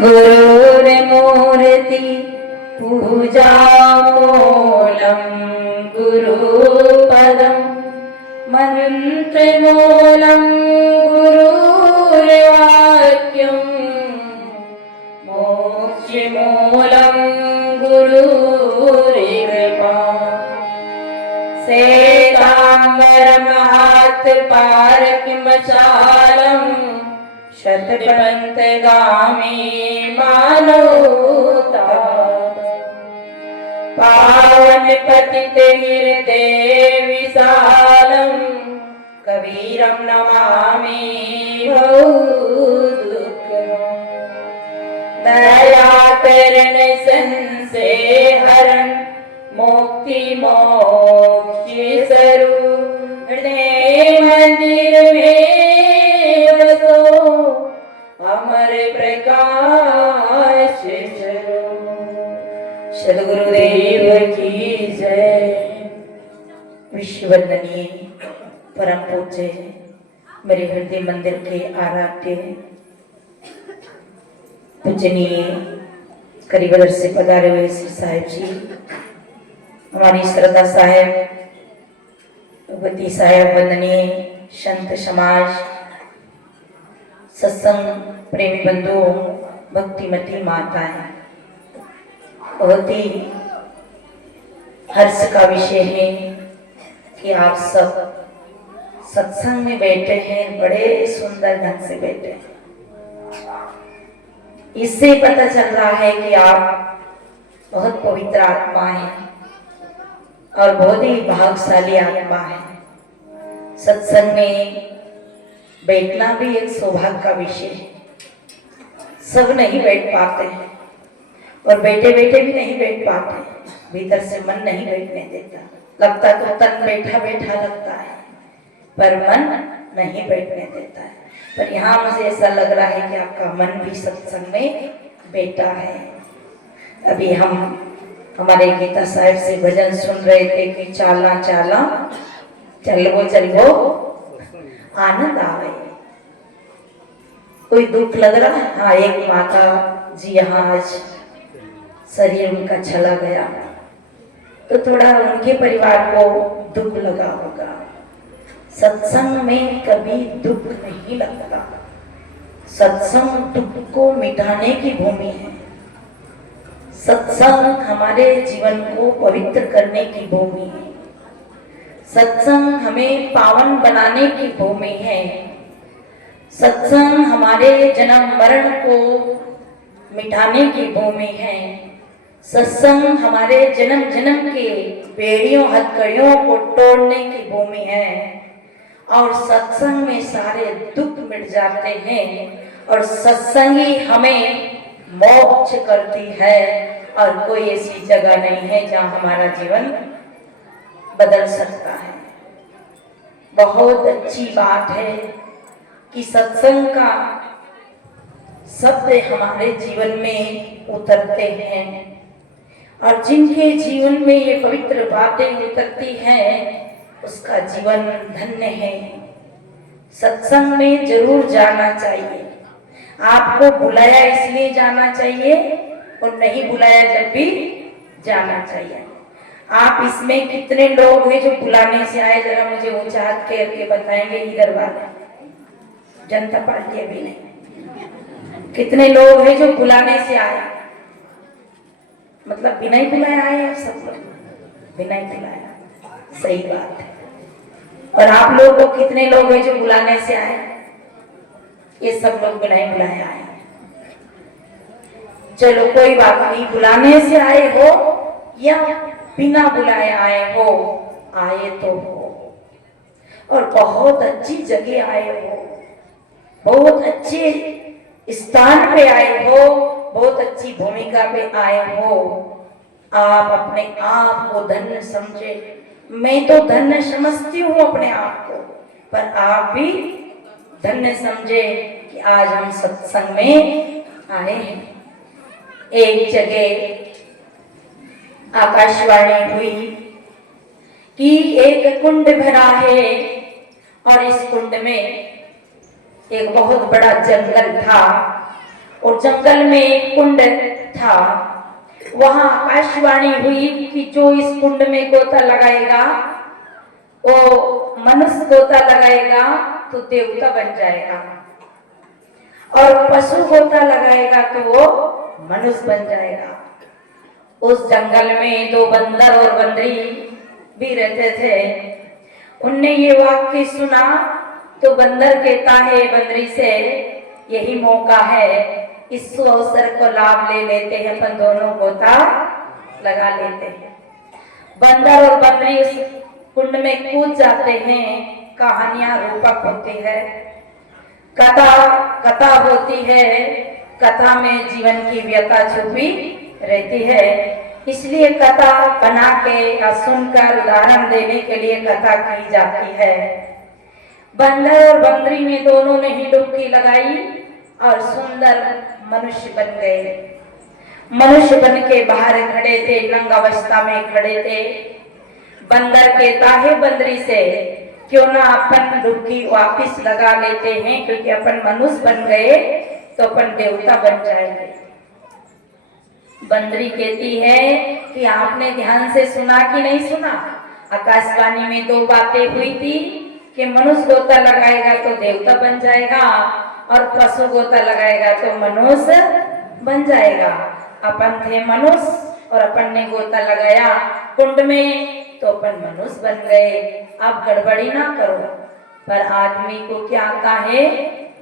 गुरुर्मूर्ति पूजा मूलम गुरुपदम मंत्रमूलम गुरुर्वाक्यम मोक्षमूलम गुरुर्कृपा श्वेतांबरमहात्पारकमचालम शतपंथगामी मानवता पावन पतित हृदय विशालम कबीरम नमामि भवदुःखम् दया करण संशय हरण मुक्ति मोक्ष स्वरूप हृदय मंदिर में बसो अमर प्रकाश सदगुरुदेव की जय। विश्ववंदनीय परम पूज्य मेरे हृदय मंदिर के आराध्य पूजनीय करीबदर से पधारे हुए श्री साहिब जी, हमारी श्रद्धा साहेब, भगवती साहेब, वंदनीय संत समाज, सत्संग प्रेमी बंधु, भक्तिमती माताएं, बहुत ही हर्ष का विषय है कि आप सब सत्संग में बैठे हैं, बड़े सुंदर ढंग से बैठे हैं। इससे पता चल रहा है कि आप बहुत पवित्र आत्मा हैं और बहुत ही भाग्यशाली आत्मा है। सत्संग में बैठना भी एक सौभाग्य का विषय है। सब नहीं बैठ पाते हैं और बैठे बैठे भी नहीं बैठ पाते, भीतर से मन नहीं बैठने देता। लगता तो तन बैठा बैठा लगता है पर मन नहीं बैठने देता है। पर यहाँ मुझे ऐसा लग रहा है कि आपका मन भी सत्संग में बैठा है। अभी हम हमारे गीता साहिब से भजन सुन रहे थे कि चाला चाला चलबो चलबो आनंद आवे। कोई दुख लग रहा है? हाँ, एक माता जी यहाँ आज शरीर उनका चला गया तो थोड़ा उनके परिवार को दुख लगा होगा। सत्संग में कभी दुख नहीं लगता। सत्संग दुख को मिटाने की भूमि है। सत्संग हमारे जीवन को पवित्र करने की भूमि है। सत्संग हमें पावन बनाने की भूमि है। सत्संग हमारे जन्म मरण को मिटाने की भूमि है। सत्संग हमारे जन्म जन्म के बेड़ियों हथकड़ियों को तोड़ने की भूमि है और सत्संग में सारे दुख मिट जाते हैं और सत्संगी हमें मोक्ष करती है। और कोई ऐसी जगह नहीं है जहां हमारा जीवन बदल सकता है। बहुत अच्छी बात है कि सत्संग का शब्द हमारे जीवन में उतरते हैं और जिनके जीवन में ये पवित्र बातें उतरती हैं उसका जीवन धन्य है। सत्संग में जरूर जाना चाहिए। आपको बुलाया इसलिए जाना चाहिए और नहीं बुलाया जब भी जाना चाहिए। आप इसमें कितने लोग हैं जो बुलाने से आए? जरा मुझे ऊंचा हाथ करके बताएंगे। इधर वाले जनता पार्टी अभी नहीं। कितने लोग हैं जो बुलाने से आए? मतलब बिना ही बुलाया आए आप सब लोग? बिना ही बुलाया, सही बात है। और आप लोग को कितने लोग हैं जो बुलाने से आए? ये सब लोग बिना ही बुलाए आए। चलो कोई बात नहीं, बुलाने से आए हो या बिना बुलाए आए हो, आए तो हो और बहुत अच्छी जगह आए हो, बहुत अच्छे स्थान पे आए हो, बहुत अच्छी भूमिका पे आए हो। आप अपने आप को धन्य समझे। मैं तो धन्य समझती हूँ अपने आप को, पर आप भी धन्य समझे कि आज हम सत्संग में आए हैं। एक जगह आकाशवाणी हुई कि एक कुंड भरा है और इस कुंड में एक बहुत बड़ा जंगल था और जंगल में एक कुंड था। वहां आकाशवाणी हुई कि जो इस कुंड में गोता लगाएगा, वो मनुष्य गोता लगाएगा तो देवता बन जाएगा, और पशु गोता लगाएगा तो वो मनुष्य बन जाएगा। उस जंगल में दो बंदर और बंदरी भी रहते थे। उनने ये वाक्य सुना तो बंदर कहता है बंदरी से, यही मौका है, इस अवसर को लाभ ले लेते हैं, अपन दोनों गोता लगा लेते हैं। बंदर और बंदरी उस कुंड में कूद जाते हैं। कहानियां रूपक होती है, कथा होती है, कथा में जीवन की व्यथा छुपी रहती है। इसलिए कथा बना के या सुनकर उदाहरण देने के लिए कथा की जाती है। बंदर और बंदरी में दोनों ने ही डुबकी लगाई और सुंदर मनुष्य बन गए। मनुष्य बन के बाहर खड़े थे, नंग अवस्था में खड़े थे। बंदर कहता है बंदरी से, क्यों ना अपन डुबकी वापिस लगा लेते हैं, क्योंकि अपन मनुष्य बन गए तो अपन देवता बन जाएंगे। बंदरी कहती है कि आपने ध्यान से सुना कि नहीं सुना? आकाशवाणी में दो बातें हुई थी कि मनुष्य गोता लगाएगा तो देवता बन जाएगा, और पशु गोता लगाएगा तो मनुष्य बन जाएगा। अपन थे मनुष्य और अपन ने गोता लगाया कुंड में तो अपन मनुष्य बन गए। आप गड़बड़ी ना करो। पर आदमी को क्या आता है?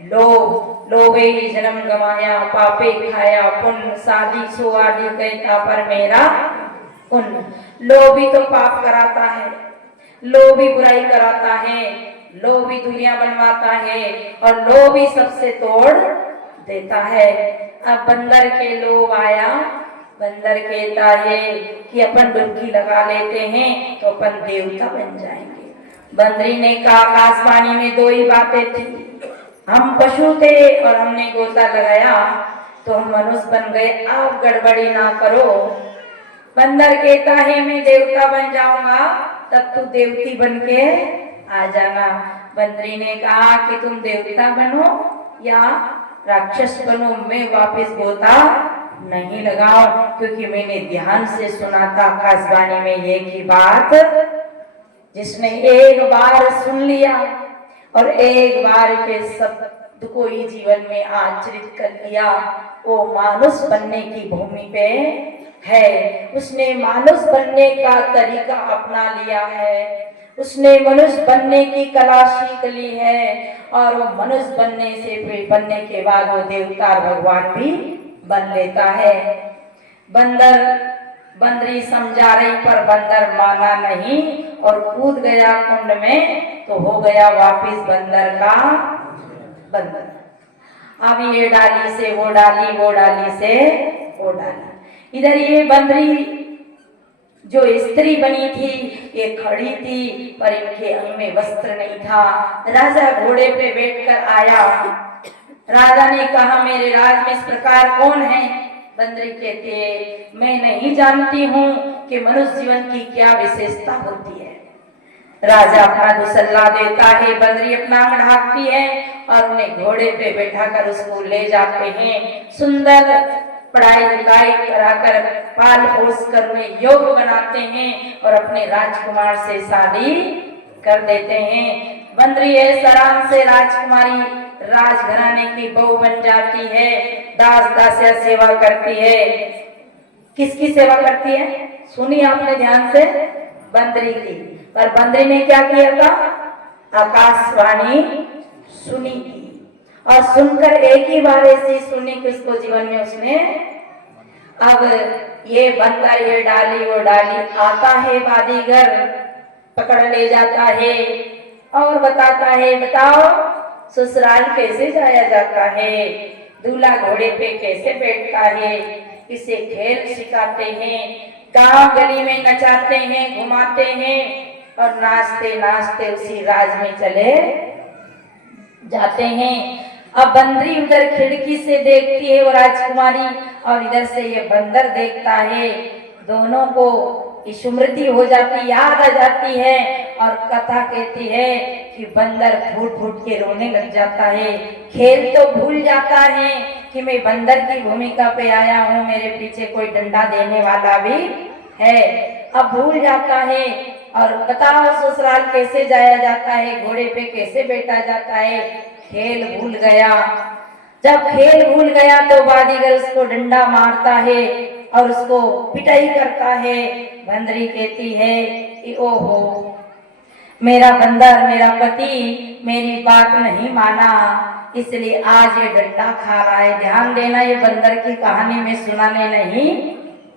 लोभे ही जन्म गवाया, पापे खाया पुण्य, शादी सुवादी कहता पर मेरा पुण्य। लोभी तो पाप कराता है, लोभी बुराई कराता है, लोभी दुनिया बनवाता है, और लोभी सबसे तोड़ देता है। अब बंदर के लोभ आया। बंदर कहता है कि अपन डुबकी लगा लेते हैं तो अपन देवता बन जाएंगे। बंदरी ने कहा आकाशवाणी में दो ही बातें थी, हम पशु थे और हमने गोता लगाया तो हम मनुष्य बन गए। आप गड़बड़ी ना करो। बंदर कहता है मैं देवता बन जाऊंगा, तब तू देवती बन के आ जाना। बंदरी ने कहा कि तुम देवता बनो या राक्षस बनो, मैं वापस गोता नहीं लगाओ, क्योंकि मैंने ध्यान से सुना था आकाशवाणी में ये की बात। जिसने एक बार सुन लिया और एक बार के शब्द को ही जीवन में आचरित कर लिया, वो मानुष बनने की भूमि पे है। उसने मानुष बनने का तरीका अपना लिया है, उसने मनुष्य बनने की कला सीख ली है, और वो मनुष्य बनने के बाद वो देवता भगवान भी बन लेता है। बंदरी समझा रही पर बंदर माना नहीं और कूद गया कुंड में, तो हो गया वापिस बंदर का बंदर। अब ये डाली से वो डाली, वो डाली से वो डाली। इधर ये बंदरी जो स्त्री बनी थी ये खड़ी थी, पर इनके अंग में वस्त्र नहीं था। राजा घोड़े पे बैठकर आया। राजा ने कहा मेरे राज में इस प्रकार कौन है? बंदरी कहते मैं नहीं जानती हूँ कि मनुष्य जीवन की क्या विशेषता होती है। राजा अपना दुसल्ला देता है, बंदरी अपना अंग ढाकती है और उन्हें घोड़े पे बैठा कर उसको ले जाते हैं। सुंदर पढ़ाई लिखाई कराकर पाल पोस कर उन्हें योग्य बनाते हैं और अपने राजकुमार से शादी कर देते हैं। बंदरी ऐसा आराम से राजकुमारी राजघराने की बहू बन जाती है। दास दासिया सेवा करती है। किसकी सेवा करती है? सुनी आपने ध्यान से? बंदरी की। पर बंदरी ने क्या किया था? आकाशवाणी सुनी थी, और सुनकर एक ही बार ऐसी सुनी कि उसको जीवन में उसने अब ये बंदर ये डाली वो डाली, आता है बादीगर पकड़ ले जाता है और बताता है बताओ ससुराल कैसे जाया जाता है, दूल्हा घोड़े पे कैसे बैठता है, इसे खेल सिखाते हैं, गांव गली में नचाते हैं घुमाते हैं और नाचते नाचते उसी राज में चले जाते हैं। अब बंदरी उधर खिड़की से देखती है वो राजकुमारी, और इधर से ये बंदर देखता है। दोनों को स्मृति हो जाती, याद आ जाती है। और कथा कहती है कि बंदर फूट फूट के रोने लग जाता है। खेल तो भूल जाता है कि मैं बंदर की भूमिका पे आया हूँ, मेरे पीछे कोई डंडा देने वाला भी है, अब भूल जाता है। और बताओ ससुराल कैसे जाया जाता है, घोड़े पे कैसे बैठा जाता है, खेल भूल गया। जब खेल भूल गया तो बाजीगर उसको डंडा मारता है और उसको पिटाई करता है। बंदरी कहती है कि ओहो, मेरा बंदर, मेरा पति मेरी बात नहीं माना, इसलिए आज ये डंडा खा रहा है। ध्यान देना, ये बंदर की कहानी में सुनाने नहीं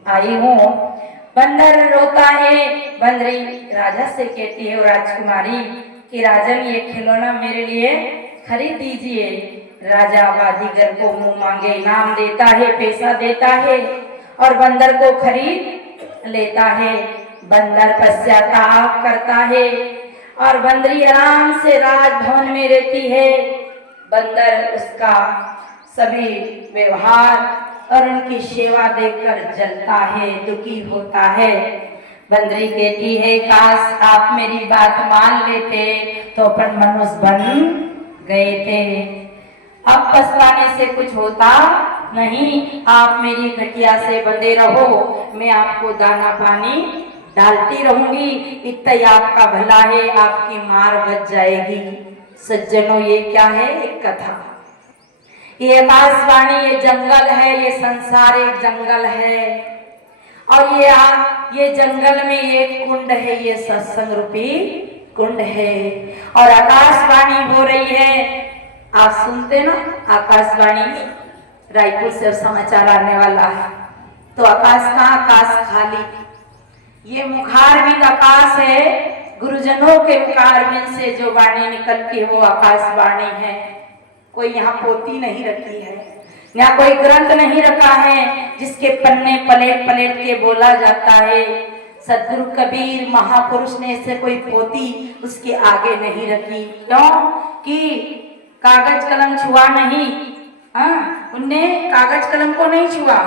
आई हूँ। बंदर रोता है। बंदरी राजा से कहती है, राजकुमारी कि राजन ये खिलौना मेरे लिए खरीद दीजिए। राजा बाजीगर को मुंह मांगे इनाम देता है, पैसा देता है और बंदर को खरीद लेता है। बंदर पश्चाताप करता है और बंदरी आराम से राजभवन में रहती है। बंदर उसका सभी व्यवहार और उनकी सेवा देखकर जलता है, दुखी होता है। बंदरी कहती है, काश आप मेरी बात मान लेते तो अपन मनुष्य बन गए थे। अब पछताने से कुछ होता नहीं, आप मेरी खटिया से बंधे रहो, मैं आपको दाना पानी डालती रहूंगी, इतना ही आपका भला है, आपकी मार बच जाएगी। सज्जनों, ये क्या है? एक कथा। ये आकाशवाणी, ये जंगल है, ये संसार एक जंगल है और ये जंगल में एक कुंड है, ये सत्संग रूपी कुंड है और आकाशवाणी हो रही है। आप सुनते ना, आकाशवाणी रायपुर से समाचार आने वाला है तो आकाश कहाँ? आकाश खाली। ये मुखारबिंद आकाश है, गुरुजनों के मुखारबिंद से जो वाणी निकलती है वो आकाशवाणी है। कोई यहाँ पोती नहीं रखी है, यहाँ कोई ग्रंथ नहीं रखा है जिसके पन्ने पलट पलट के बोला जाता है। सदगुरु कबीर महापुरुष ने ऐसे कोई पोती उसके आगे नहीं रखी। क्यों? कि कागज कलम छुआ नहीं। उनने कागज कलम को नहीं छुआ।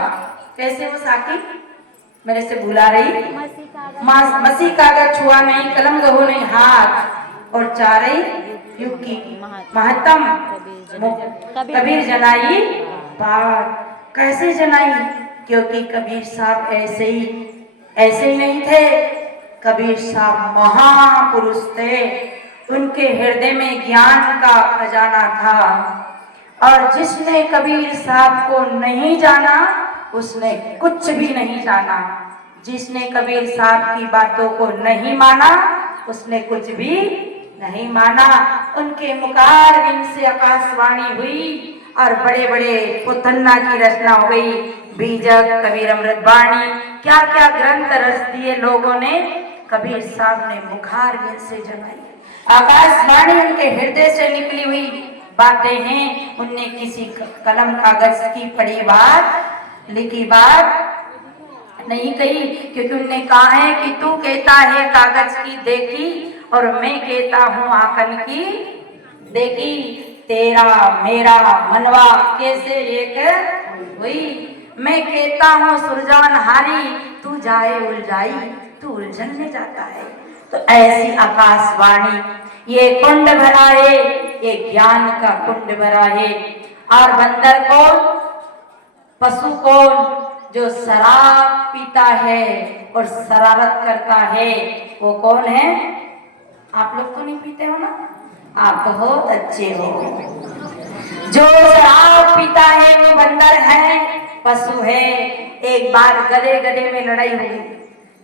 कैसे वो साकी मेरे से भुला रही, मसी कागज छुआ नहीं, कलम गहो नहीं हाथ, और चारे युग की महत्तम कबीर जनाई बात। कैसे जनाई? क्योंकि कबीर साहब ऐसे ही नहीं थे। कबीर साहब महापुरुष थे, उनके हृदय में ज्ञान का खजाना था और जिसने कबीर साहब को नहीं जाना उसने कुछ भी नहीं जाना। जिसने कबीर साहब की बातों को नहीं माना उसने कुछ भी नहीं माना। उनके मुखारबिंद से आकाशवाणी हुई और बड़े बड़े पुतन्ना की रचना हो गई। बीजक, कबीर अमृतवाणी, क्या क्या ग्रंथ रच दिए लोगों ने, कबीर साहब ने मुखारबिंद से जमाई। आकाशवाणी उनके हृदय से निकली हुई बातें हैं। उनने किसी कलम कागज की पढ़ी बात, लिखी बात नहीं कही, क्योंकि उनने कहा है कि तू कहता है कागज की देखी और मैं कहता हूँ आंकन की देखी। तेरा मेरा मनवा कैसे एक हुई, मैं कहता हूँ सुरजान हारी, तू जाए उलझाई, तू उलझन में जाता है। तो ऐसी आकाशवाणी, ये कुंड भरा है, ये ज्ञान का कुंड भरा है। और बंदर कौन? पशु कौन? जो शराब पीता है और शरारत करता है, वो कौन है? आप लोग तो नहीं पीते हो ना, आप बहुत अच्छे हो। जो शराब पीता है वो बंदर है, पशु है। एक बार गधे में लड़ाई हुई।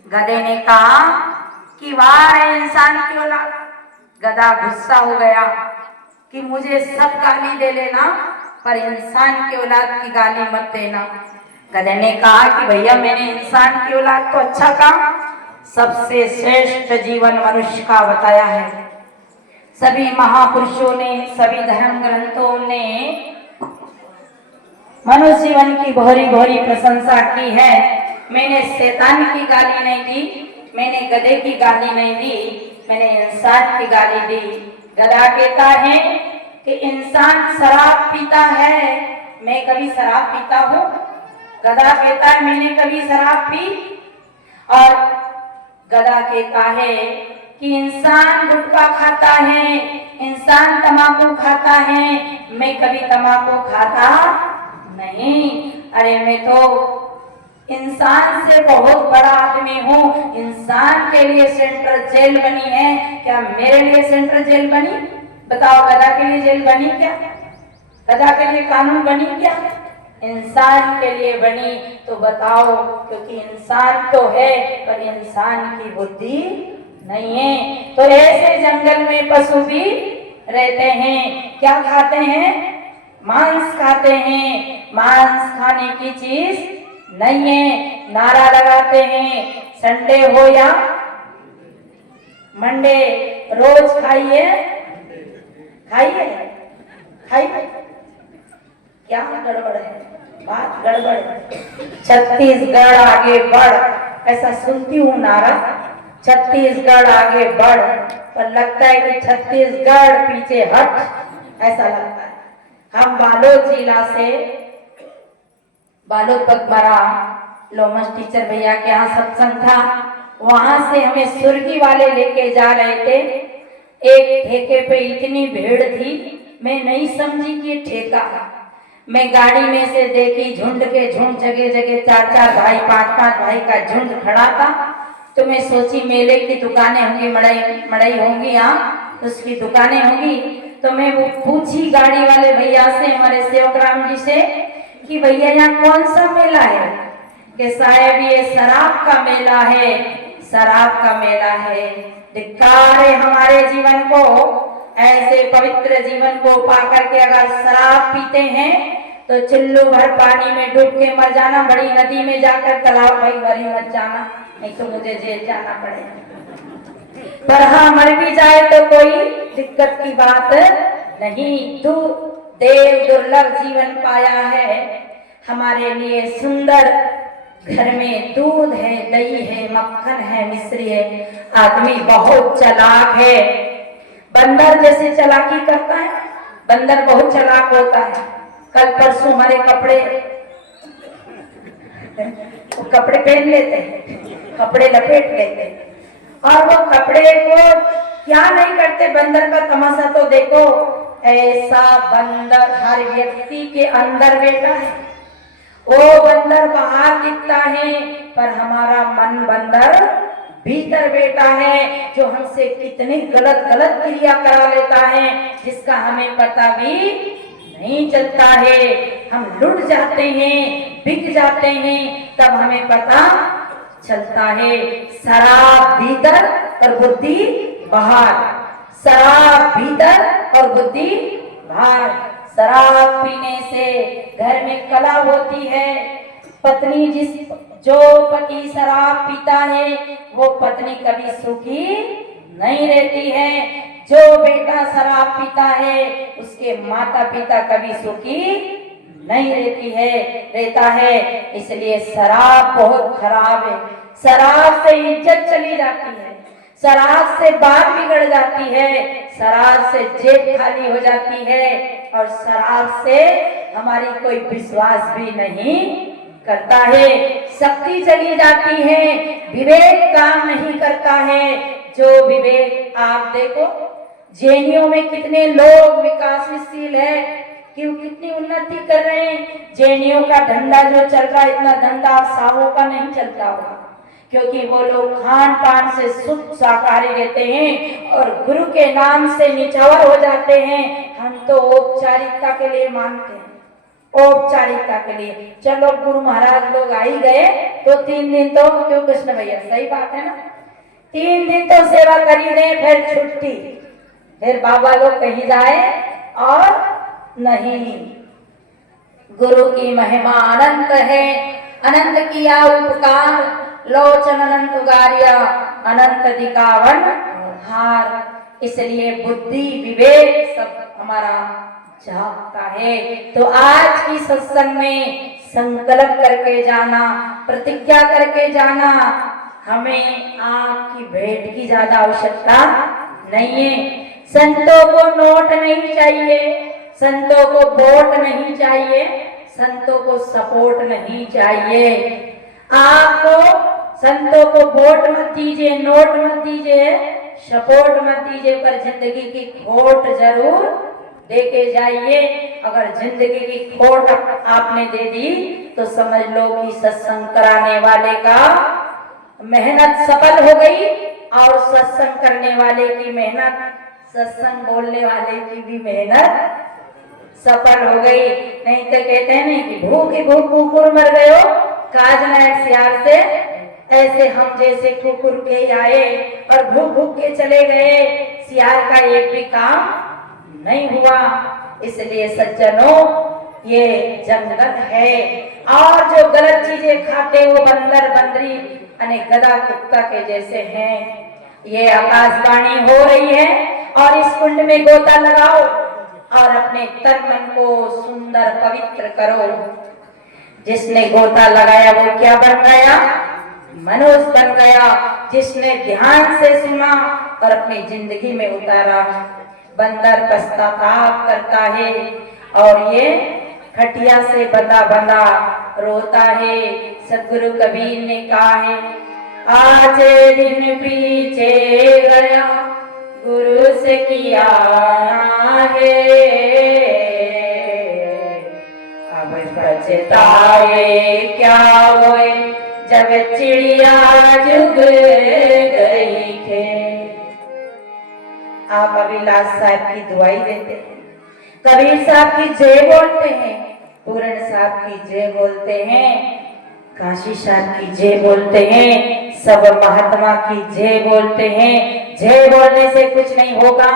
गधे ने कहा कि वाह इंसान की औलाद। गधा गुस्सा हो गया कि मुझे सब गाली दे लेना पर इंसान की औलाद की गाली मत देना। गधे ने कहा कि भैया मैंने इंसान की औलाद तो अच्छा कहा, सबसे श्रेष्ठ जीवन मनुष्य का बताया है। सभी महापुरुषों ने, सभी धर्म ग्रंथों ने मनुष्य जीवन की भोरी भोरी प्रशंसा की है। मैंने शैतान की गाली नहीं दी, मैंने गधे की गाली नहीं दी, मैंने इंसान की गाली दी। गधा कहता है कि इंसान शराब पीता है, मैं कभी शराब पीता हूँ? गधा कहता है मैंने कभी शराब पी और गदा कहता है कि इंसान गुटखा खाता है, इंसान तंबाकू खाता है, मैं कभी तंबाकू खाता नहीं। अरे मैं तो इंसान से बहुत बड़ा आदमी हूँ। इंसान के लिए सेंट्रल जेल बनी है, क्या मेरे लिए सेंट्रल जेल बनी? बताओ, गधा के लिए जेल बनी क्या? गधा के लिए कानून बनी क्या? इंसान के लिए बनी। तो बताओ, क्योंकि इंसान तो है पर इंसान की बुद्धि नहीं है। तो ऐसे जंगल में पशु भी रहते हैं, क्या खाते हैं? मांस खाते हैं। मांस खाने की चीज नहीं है। नारा लगाते हैं, संडे हो या मंडे, रोज खाइए, खाइए, खाइए। क्या गड़बड़ है? बात गड़बड़ है। छत्तीसगढ़ आगे बढ़, ऐसा सुनती हूँ नारा, छत्तीसगढ़ आगे बढ़, पर लगता है कि छत्तीसगढ़ पीछे हट, ऐसा लगता है। हम बालोद जिला से, बालोद पगमरा लोमस टीचर भैया के यहाँ सत्संग था, वहां से हमें सुर्गी वाले लेके जा रहे थे। एक ठेके पे इतनी भीड़ थी, मैं नहीं समझी कि ठेका है। मैं गाड़ी में से देखी झुंड के झुंड, जगह जगह 4-4 भाई, 5-5 भाई का झुंड खड़ा था। तो मैं सोची मेले की दुकानें होंगी, मड़ई होंगी, यहाँ उसकी दुकानें होंगी। तो मैं वो पूछी गाड़ी वाले भैया से, हमारे सेवकराम जी से, कि भैया यहाँ कौन सा मेला है? कि साहब ये शराब का मेला है, शराब का मेला है। धिक्कार है हमारे जीवन को, ऐसे पवित्र जीवन को पाकर के अगर शराब पीते हैं तो चिल्लू भर पानी में डूब के मर जाना, बड़ी नदी में जाकर तालाब भाई भरी मत जाना, नहीं तो मुझे जेल जाना पड़ेगा। पर हाँ, मर भी जाए तो कोई दिक्कत की बात नहीं। तू देव दुर्लभ जीवन पाया है, हमारे लिए सुंदर घर में दूध है, दही है, मक्खन है, मिश्री है। आदमी बहुत चालाक है, बंदर जैसे चालाकी करता है, बंदर बहुत चालाक होता है। कल परसों हमारे कपड़े पहन लेते हैं, कपड़े लपेट लेते हैं, और वो कपड़े को क्या नहीं करते। बंदर का तमाशा तो देखो, ऐसा बंदर हर व्यक्ति के अंदर बैठा है। वो बंदर बाहर दिखता है, पर हमारा मन बंदर भीतर बैठा है, जो हमसे कितनी गलत गलत क्रिया करा लेता है, जिसका हमें पता भी नहीं चलता है। हम लुट जाते हैं, बिक जाते हैं, तब हमें पता चलता है। शराब भीतर और बुद्धि बाहर, शराब भीतर और बुद्धि बाहर। शराब पीने से घर में कलह होती है। पत्नी जो पति शराब पीता है, वो पत्नी कभी सुखी नहीं रहती है। जो बेटा शराब पीता है, उसके माता पिता कभी सुखी नहीं रहता है। इसलिए शराब बहुत खराब है। शराब से इज्जत चली जाती है, शराब से बात बिगड़ जाती है, शराब से जेब खाली हो जाती है, और शराब से हमारी कोई विश्वास भी नहीं करता है। शक्ति चली जाती है, विवेक काम नहीं करता है। जो विवेक, आप देखो जेएनयू में कितने लोग विकासशील है, कि कितनी उन्नति कर रहे हैं। जेएनयू का धंधा जो चल रहा है, इतना धंधा सावों का नहीं चलता होगा, क्योंकि वो लोग खान पान से शुद्ध शाकाहारी रहते हैं और गुरु के नाम से निछावर हो जाते हैं। हम तो औपचारिकता के लिए मानते हैं, औपचारिकता के लिए। चलो गुरु महाराज लोग आ ही गए तो 3 दिन तो, क्यों कृष्ण भैया, सही बात है ना, 3 दिन तो सेवा कर ही रहे, फिर छुट्टी, फिर बाबा लोग कहीं जाए और नहीं। गुरु की महिमा अनंत है, अनंत किया उपकार, लोचन अनंत उगारिया, अनंत दिखावन हार। इसलिए बुद्धि विवेक सब हमारा जागता है। तो आज की सत्संग में संकल्प करके जाना, प्रतिज्ञा करके जाना, हमें आपकी भेंट की ज्यादा आवश्यकता नहीं है। संतों को नोट नहीं चाहिए, संतों को वोट नहीं चाहिए, संतों को सपोर्ट नहीं चाहिए। आपको संतों को वोट मत दीजिए, नोट मत दीजिए, सपोर्ट मत दीजिए, पर जिंदगी की खोट जरूर देके जाइए। अगर जिंदगी की खोट आपने दे दी तो समझ लो कि सत्संग कराने वाले का मेहनत सफल हो गई, और सत्संग करने वाले की मेहनत, सत्संग बोलने वाले की भी मेहनत सफल हो गई। नहीं तो कहते हैं नहीं कि भूख भूख कुकुर मर गयो काज न सियार से, ऐसे हम जैसे कुकुर के आए और भूख भूख के चले गए, सियार का एक भी काम नहीं हुआ। इसलिए सज्जनों, ये जंगल है, और जो गलत चीजें खाते वो बंदर बंदरी अने गधा कुत्ता के जैसे हैं। ये आकाशवाणी हो रही है, और इस कुंड में गोता लगाओ और अपने तन मन को सुंदर पवित्र करो। जिसने गोता लगाया वो क्या बन गया? मनुष्य बन गया। जिसने ध्यान से सुना और अपनी जिंदगी में उतारा। बंदर पश्चाताप करता है, और ये खटिया से बंधा बंधा रोता है। सदगुरु कबीर ने कहा है, आज दिन पीछे गया गुरु से किया है, अब पछताए क्या होए जब चिड़िया जुग गई थे। आप अभिलाष साहब की दुआई देते हैं, कबीर साहब की जय बोलते हैं, पूरण साहब की जय बोलते हैं, काशी साहब की जय बोलते हैं, सब महात्मा की जय बोलते हैं। जय बोलने से कुछ नहीं होगा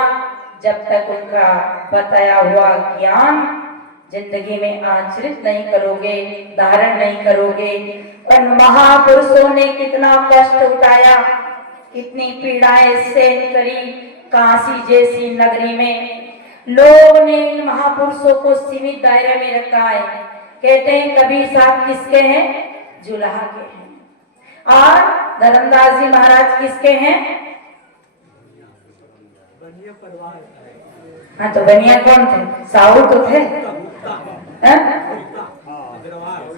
जब तक उनका बताया हुआ ज्ञान जिंदगी में आचरित नहीं करोगे, धारण नहीं करोगे। पर महापुरुषों ने कितना कष्ट उठाया, कितनी पीड़ाएं सहन करी। काशी जैसी नगरी में लोग ने इन महापुरुषों को सीमित दायरे में रखा है। कहते हैं कबीर साहब किसके हैं? जुलाहा के हैं। और धर्मदास जी महाराज किसके हैं? हाँ, तो बनिया कौन थे? साहू तो थे।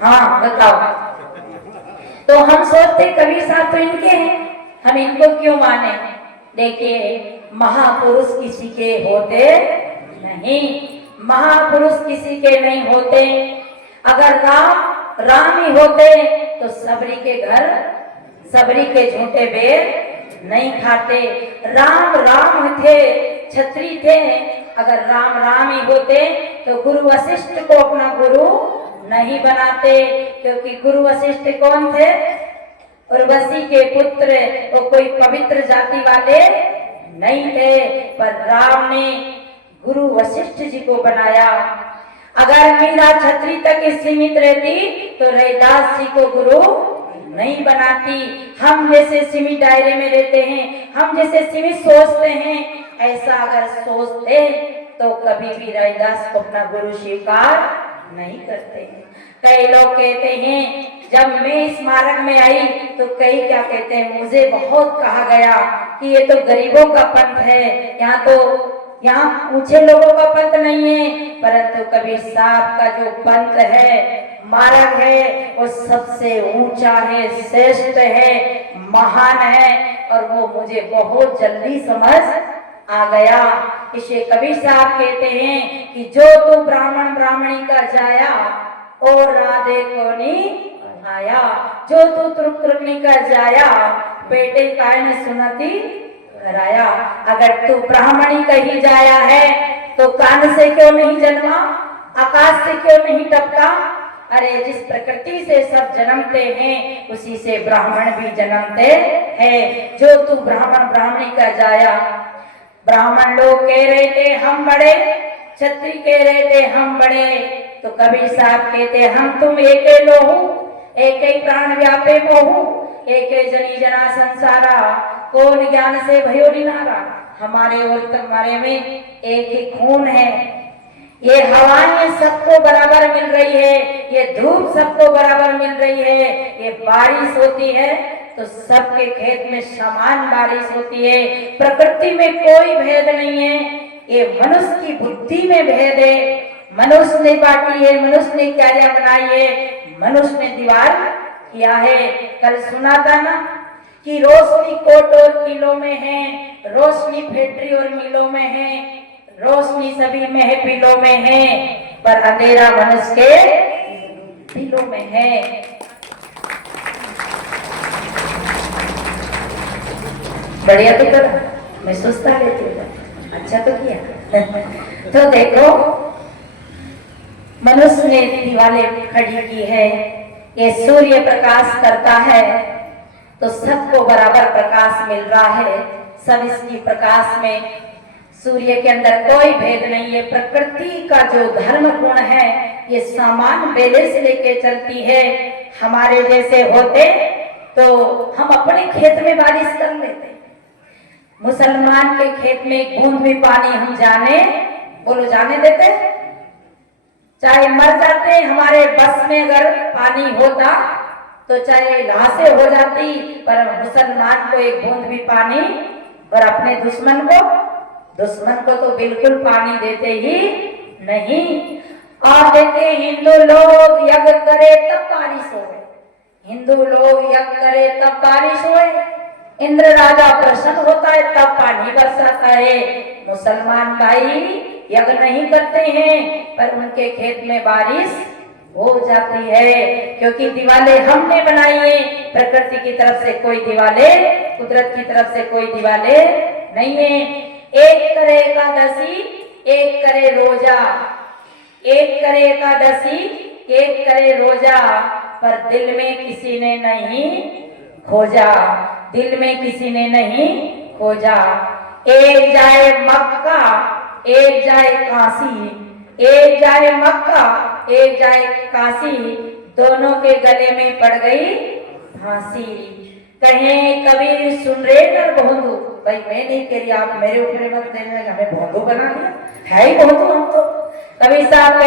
हाँ, बताओ। तो हम सोचते कबीर साहब तो इनके हैं, हम इनको क्यों माने? देखिए, महापुरुष किसी के होते नहीं, महापुरुष किसी के नहीं होते। अगर राम ही होते तो सबरी के घर सबरी के झूठे बेर नहीं खाते। राम राम थे, छत्री थे। अगर राम राम ही होते तो गुरु वशिष्ठ को अपना गुरु नहीं बनाते, क्योंकि गुरु वशिष्ठ कौन थे? उर्वशी के पुत्र, वो कोई पवित्र जाति वाले नहीं थे, पर राम ने गुरु वशिष्ठ जी को बनाया। अगर मीरा छत्री तक सीमित रहती तो रैदास जी को गुरु नहीं बनाती। हम जैसे सीमित दायरे में रहते हैं, हम जैसे सीमित सोचते हैं, ऐसा अगर सोचते तो कभी भी रैदास को अपना गुरु स्वीकार नहीं करते हैं। कई लोग कहते हैं, जब मैं इस मार्ग में आई तो कई क्या कहते हैं, मुझे बहुत कहा गया कि ये तो गरीबों का पंथ है, यहाँ ऊंचे लोगों का पंथ नहीं है। परंतु कबीर साहब का जो पंथ है, मार्ग है, वो सबसे ऊंचा है, श्रेष्ठ है, महान है, और वो मुझे बहुत जल्दी समझ आ गया। इसे कबीर साहब कहते हैं कि जो तू ब्राह्मण ब्राह्मणी का जाया और राधे को नहीं आया, जो तू तुर्कनी का जाया बेटे का न सुनती कराया। अगर तू ब्राह्मणी का ही जाया है तो कान से क्यों नहीं जन्मा, आकाश से क्यों नहीं टपका? अरे जिस प्रकृति से सब जन्मते हैं उसी से ब्राह्मण भी जन्मते हैं। जो तू ब्राह्मण ब्राह्मणी का जाया, ब्राह्मण लोग कह रहे थे हम बड़े, क्षत्रिय कह रहे थे हम बड़े, तो कबीर साहब कहते हम तुम एक लोहू, एक ही प्राण व्यापे मोहू, एक जनी जना संसारा, कौन ज्ञान से भयो निनारा। हमारे और तुम्हारे में एक ही खून है। ये हवाएं सबको बराबर मिल रही है, ये धूप सबको बराबर मिल रही है, ये बारिश होती है तो सबके खेत में समान बारिश होती है। प्रकृति में कोई भेद नहीं है, ये मनुष्य की बुद्धि में भेद है। मनुष्य ने बांटी है, मनुष्य ने क्यारियां बनाई है, मनुष्य ने दीवार किया है। कल सुना था ना कि रोशनी कोट और किलो में है, रोशनी फैक्ट्री और मिलों में है, रोशनी सभी महफिलों में है, पर अंधेरा मनुष्य के दिलों में है। बढ़िया तो करो, मैं सोचता लेती हूँ, अच्छा तो किया। तो देखो मनुष्य ने दीवारें खड़ी की है, ये सूर्य प्रकाश करता है तो सबको बराबर प्रकाश मिल रहा है, सब इसकी प्रकाश में। सूर्य के अंदर कोई भेद नहीं है। प्रकृति का जो धर्म गुण है ये सामान बैलेंस लेके चलती है। हमारे जैसे होते तो हम अपने खेत में बारिश कर लेते, मुसलमान के खेत में एक बूंद भी पानी हम जाने बोलो जाने देते, चाहे मर जाते। हमारे बस में अगर पानी होता तो चाहे लाशें हो जाती, पर मुसलमान को एक बूंद भी पानी, और अपने दुश्मन को तो बिल्कुल पानी देते ही नहीं। और देखिए हिंदू लोग यज्ञ करे तब बारिश होए, हिंदू लोग यज्ञ करे तब बारिश होए, इंद्र राजा प्रसन्न होता है तब पानी बरसाता है। मुसलमान भाई यज्ञ नहीं करते हैं पर उनके खेत में बारिश हो जाती है, क्योंकि दीवारें हमने बनाई है। प्रकृति की तरफ से कोई दीवारें, कुदरत की तरफ से कोई दीवारें नहीं है। एक करे एकादशी, एक करे रोजा, एक करे एकादशी, एक करे रोजा, पर दिल में किसी ने नहीं खोजा, दिल में किसी ने नहीं खोजा। एक जाए मक्का, एक जाए काशी, एक जाए मक्का, एक जाए काशी, दोनों के गले में पड़ गई फांसी। कहें कबीर सुन रे नर भोंदू, भाई मैं नहीं कह रही, आप मेरे ऊपर मत देने लगे, हमें भोंदू बना दिया है ही भोंदू हम तो। कबीर साहब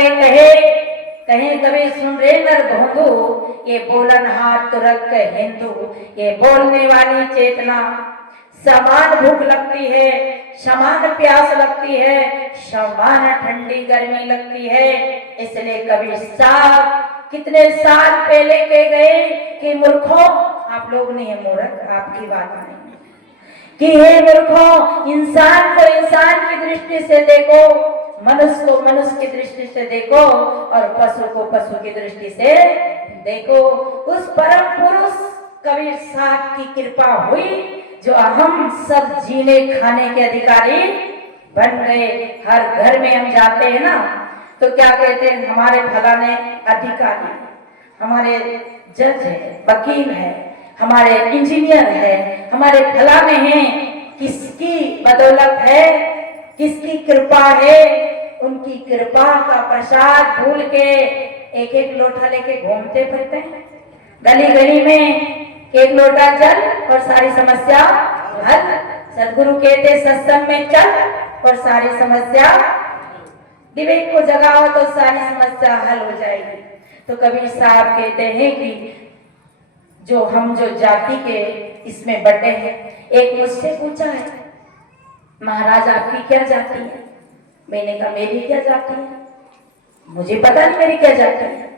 कहें कबीर सुन रे नर भोंदू, ये बोलन हाथ तुरक हिंदू, ये बोलने वाली चेतना। समान भूख लगती है, समान प्यास लगती है, समान ठंडी गर्मी लगती है। इसलिए कबीर साहब कितने साल पहले कह गए कि मूर्खों, आप लोग नहीं है मूर्ख, आपकी बात नहीं, कि हे मूर्खों, इंसान को इंसान की दृष्टि से देखो, मनुष्य को मनुष्य की दृष्टि से देखो, और पशु को पशु की दृष्टि से देखो। उस परम पुरुष कबीर साहब की कृपा हुई जो हम सब जीने खाने के अधिकारी बन गए। हर घर में हम जाते हैं ना तो क्या कहते हैं, हमारे फलाने अधिकारी, हमारे जज है, वकील है, हमारे इंजीनियर है, हमारे फलाने हैं। किसकी बदौलत है, किसकी कृपा है? उनकी कृपा का प्रसाद भूल के एक एक लोटा लेके घूमते फिरते हैं गली गली में, एक लोटा जल और सारी समस्या हल। सदगुरु कहते सत्संग में चल और सारी समस्या, विवेक को जगाओ तो सारी समस्या हल हो जाएगी। तो कबीर साहब कहते हैं कि जो हम जो जाति के इसमें बटे हैं, एक मुझसे पूछा है, महाराज आपकी क्या जाति है? मैंने कहा मेरी क्या जाति है, मुझे पता नहीं मेरी क्या जाति है।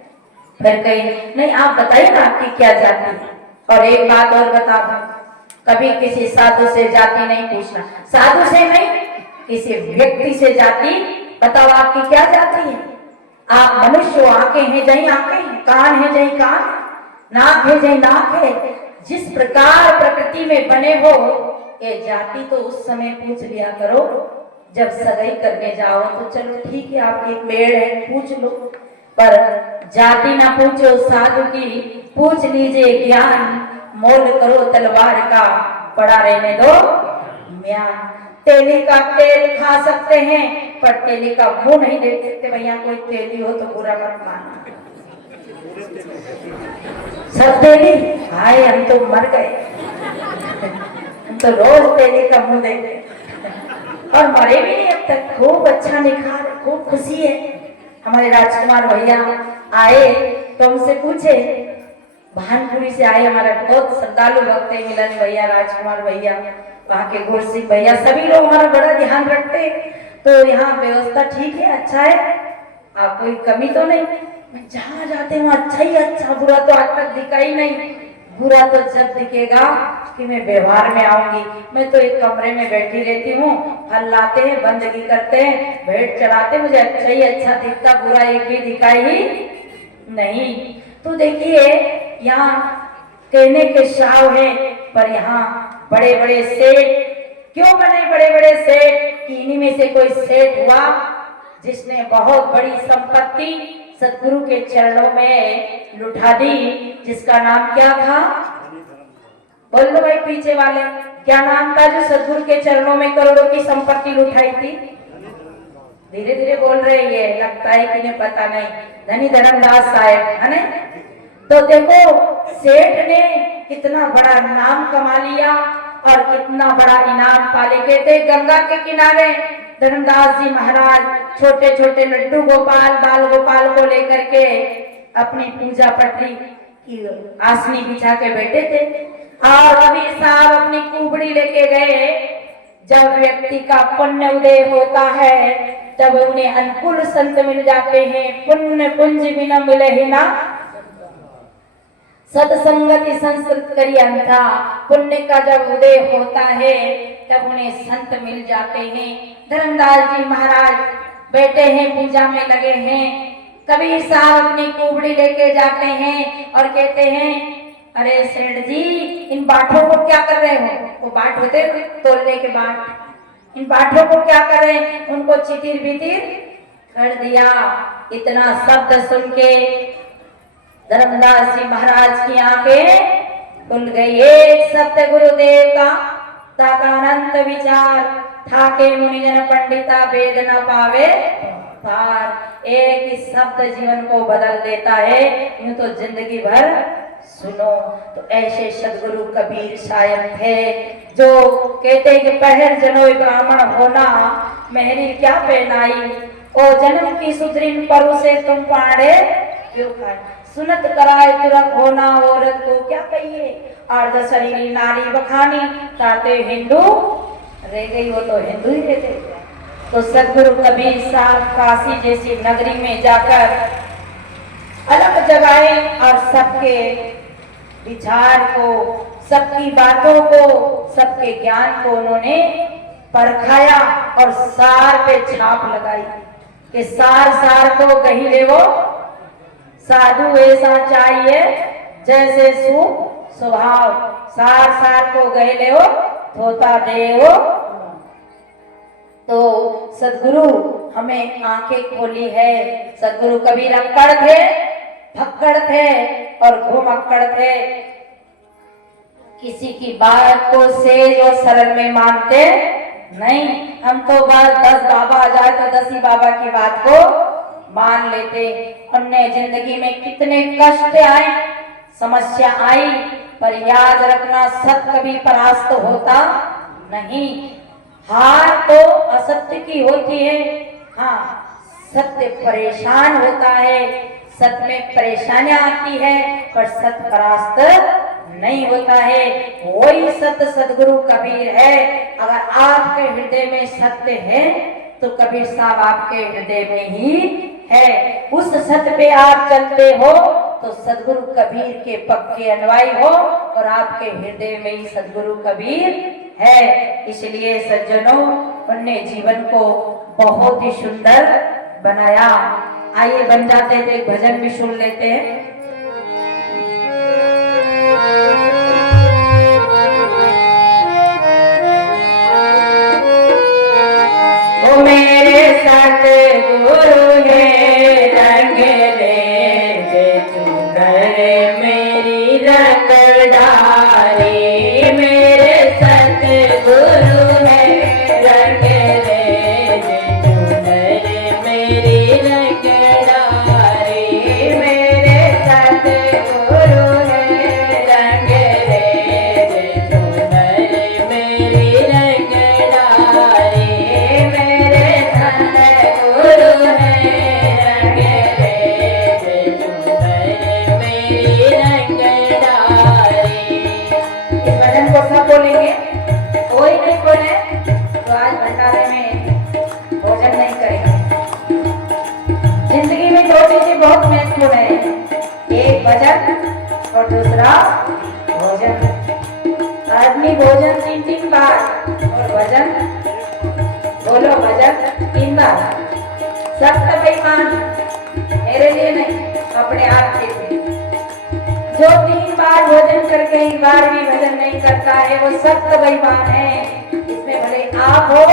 फिर कही नहीं आप बताइए ना आपकी क्या जाति है। और एक बात और बता दूं, कभी किसी साधु से जाति नहीं पूछना, साधु से नहीं, किसी व्यक्ति से जाति बताओ आपकी क्या जाति है। आप मनुष्य हो, आंखें हैं जहीं आंखें हैं, कान है जहीं कान, नाक है जहीं नाक है। जिस प्रकार प्रकृति में बने हो, ये जाति तो उस समय पूछ लिया करो जब सगाई करने जाओ तो चलो ठीक है आपकी पेड़ है पूछ लो, पर जाति ना पूछो साधु की, पूछ लीजिए ज्ञान, मोल करो तलवार का, पड़ा रहने दो म्यान। तेली का तेल खा सकते हैं पर तेली का मुंह नहीं देख सकते। भैया कोई तेली हो तो बुरा मत मानना, सब तेली हाय हम तो मर गए, हम तो रोज तेली का मुंह देखते और मरे भी नहीं अब तक। खूब अच्छा निखार, खूब खुशी है। हमारे राजकुमार भैया आए तो हमसे पूछे, भानपुरी से आए, हमारे बहुत श्रद्धालु भक्त है मिलन भैया, राजकुमार भैया, वहाँ के गुरसिंह भैया, सभी लोग हमारा बड़ा ध्यान रखते। तो यहाँ व्यवस्था ठीक है, अच्छा है, आप कोई कमी तो नहीं? मैं जहाँ जाते हूँ अच्छा ही अच्छा, बुरा तो आज तक दिखा ही नहीं। बुरा तो जब दिखेगा कि मैं व्यवहार में आऊंगी। मैं तो एक कमरे में बैठी रहती हूँ, फल लाते हैं, बंदगी करते हैं, भेंट चढ़ाते, मुझे अच्छा ही अच्छा दिखता, बुरा एक भी दिखाई ही नहीं। तो देखिए यहाँ कहने के श्राव है, पर यहाँ बड़े बड़े सेठ क्यों बने? बड़े बड़े सेठ, इन्हीं में से कोई सेठ हुआ जिसने बहुत बड़ी संपत्ति सदगुरु के चरणों में लुटा दी, जिसका नाम क्या था? बोल दो भाई पीछे वाले, क्या नाम था जो सदगुरु के चरणों में करोड़ों की संपत्ति लुटाई थी? धीरे धीरे बोल रहे हैं, लगता है कि इन्हें पता नहीं। धनी धर्मदास साहेब है ना। तो देखो सेठ ने कितना बड़ा नाम कमा लिया और कितना बड़ा इनाम पा लेके थे। गंगा के किनारे धर्मदास जी महाराज छोटे छोटे लड्डू गोपाल, बाल गोपाल को लेकर के अपनी पूजा पटरी की आसनी बिछा के बैठे थे। और कबीर साहब अपनी कुबड़ी लेके गए। जब व्यक्ति का पुण्य उदय होता है तब उन्हें अनुकूल संत मिल जाते हैं। पुण्य पुंज बिना मिले ही ना सत्संगति संस्कृत करी अंधा। पुण्य का जब उदय होता है तब उन्हें संत मिल जाते हैं। धर्मदास जी महाराज बैठे हैं, पूजा में लगे हैं। कबीर साहब अपनी कुबड़ी लेके जाते हैं और कहते हैं, अरे सेठ जी इन बाठों को क्या कर रहे हो? वो बाट होते तोलने के बाट, इन बाठों को क्या कर रहे हैं? उनको चितिर बितिर कर दिया। इतना शब्द सुन के धर्मदास जी महाराज की आंखें खुल गई। एक सत्य गुरुदेव का ताका अनंत विचार था के मुनिजन पंडिता वेद न पावे पार। एक ही शब्द जीवन को बदल देता है, यूं तो जिंदगी भर सुनो। तो ऐसे सदगुरु कबीर साहब थे जो कहते कि पहर जनोई ब्राह्मण होना मेहरी क्या पहनाई, ओ जन्म की सुधरीन परु से तुम पाड़े क्यों खाए। सुनत कराए तुरंत होना औरत को क्या कहिए, अर्ध शरीरी नारी बखानी ताते हिंदू रह गई, वो तो हिंदू ही रहते। तो सदगुरु कबीर साहब काशी जैसी नगरी में जाकर अलग जगह और सबके विचार को, सबकी बातों को, सबके ज्ञान को उन्होंने परखाया और सार पे छाप लगाई कि सार सार को कहीं ले वो साधु ऐसा चाहिए जैसे स्वभाव। सार सार को गए ले हो धोता दे हो। तो सदगुरु हमें आंखें खोली है। सदगुरु कबीर अक्कड़ थे, भक्कड़ थे और घुमक्कड़ थे। किसी की बात को सेज और सरल में मानते नहीं। हम तो बात 10 बाबा आ जाए तो 10 ही बाबा की बात को मान लेते। हमने जिंदगी में कितने कष्ट आए, समस्या आई, पर याद रखना सत्य कभी परास्त होता नहीं। हार तो असत्य की होती है, हाँ सत्य परेशान होता है। सत्य में परेशानियां आती है पर सत्य परास्त नहीं होता है। वही सत्य सदगुरु कबीर है। अगर आपके हृदय में सत्य है तो कबीर साहब आपके हृदय में ही है। उस सत्य पे आप चलते हो तो सदगुरु कबीर के पक्के अनुयायी हो और आपके हृदय में ही सदगुरु कबीर है। इसलिए सज्जनों, उनने जीवन को बहुत ही सुंदर बनाया। आइए बन जाते थे, एक भजन भी सुन लेते हैं। ओ मेरे सतगुरु है रंग दे चुनर मेरी रंग डारे। मेरे सतगुरु है रंग दे चुनर मेरी रंग डारे। मेरे सतगुरु है रंग दे चुनर मेरी रंग डारे। मेरे सतगुरु है रंग दे चुनर मेरी रंग डारे। और दूसरा भोजन। आदमी भोजन 3-3 बार और भजन, बोलो भजन 3 बार। सख्त बेईमान, मेरे लिए नहीं, अपने आप के लिए। जो 3 बार भोजन करके एक बार भी भजन नहीं करता है वो सख्त बेईमान है। इसमें भले आप हो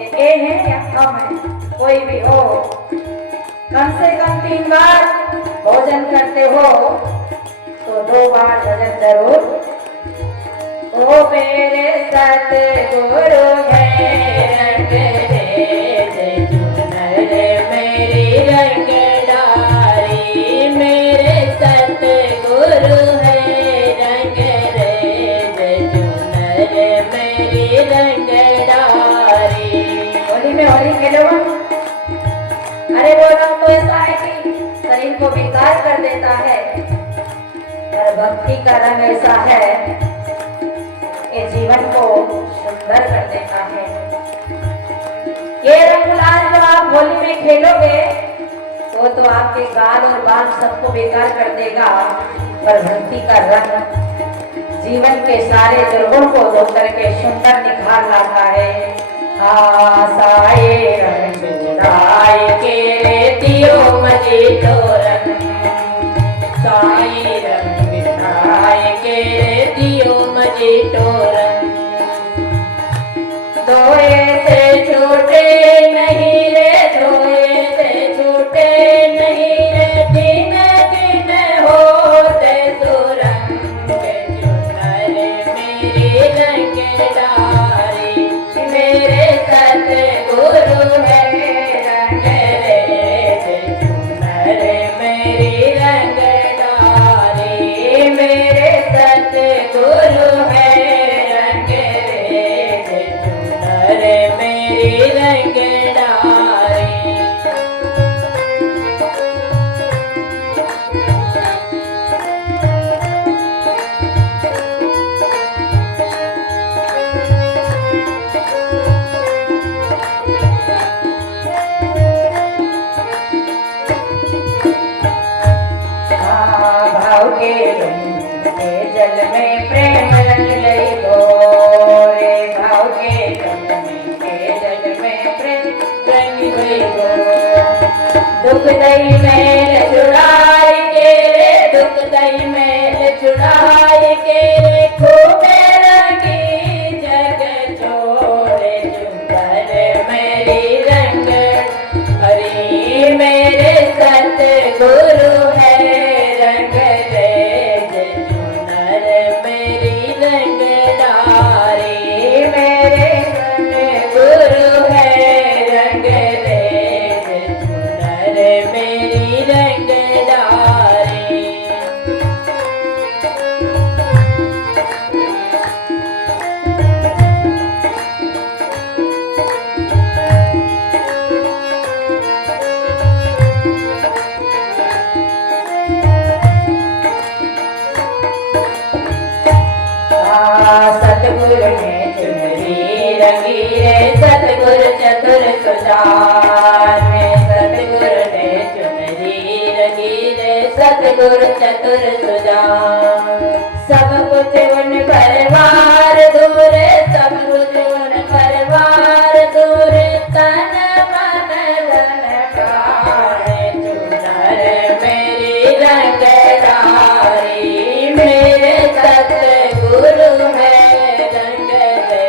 ये हैं या हम हैं, कोई भी हो, कम से कम 3 बार भोजन करते हो तो 2 बार भजन जरूर। ओ मेरे सतगुरु है रंग दे चुनर मेरी रंग डारी, मेरे सतगुरु है रंग दे चुनर मेरी रंग डारी। होली में होली खेलो। अरे वो रंग तो ऐसा है कि शरीर को बेकार कर देता है, और भक्ति का रंग ऐसा है ये जीवन को सुंदर कर देता है। ये रंग गुलाल जब आप होली में खेलोगे तो आपके गाल और बाल सबको बेकार कर देगा, पर भक्ति का रंग जीवन के सारे दुर्गुण को धो करके सुंदर निखार लाता है। आसाए रंग जुदाई के रेतियो मजे तोरन, साई रंग बिठाए के रेतियो मजे तोरन। धोए से छूटे नहीं रे, धोए से छूटे नहीं रे, दिन दिन होते सुरंग चुनर मेरी रंग डारी, मेरे सतगुरु है रंग दे चुनर मेरी रंग डारी, मेरे सतगुरु है रंग दे चुनर मेरी रंग डारी। भाव के जल में प्रेम रंग लई गो रे, भाव के जल में प्रेम रंग लई गो। दुख दई मेल छुड़ाई के रे, दुख दई मेल छुड़ाई के रे, खूबे रंगी जग छोड़े चुनर मेरी रंग। हरि मेरे सतगुरु है रंग दे चुनर मेरी रंग डारी, मेरे सतगुरु है रंग दे चुनर मेरी रंग डारी। सतगुरु ने चुनरी रंगी रे, सतगुरु चतुर सुजान में, सतगुरु ने चुनरी रंगी रे, सतगुरु चतुर सुजान। सब कुछ उन परिवार दूर, सब कुछ उन परिवार दूर, तन मन धन प्राण चुनर मेरी रंग डारी, मेरे सतगुरु है रंग दे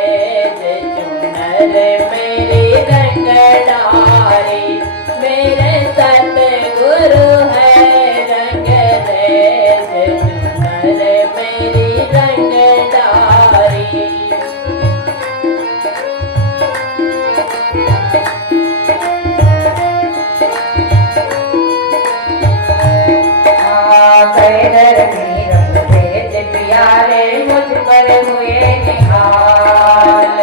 चुनर मेरी रंग डारी, मेरे सतगुरु है रंग दे चुनर मेरी रंग डारी। प्यारे मुझ पर हुए निहाल,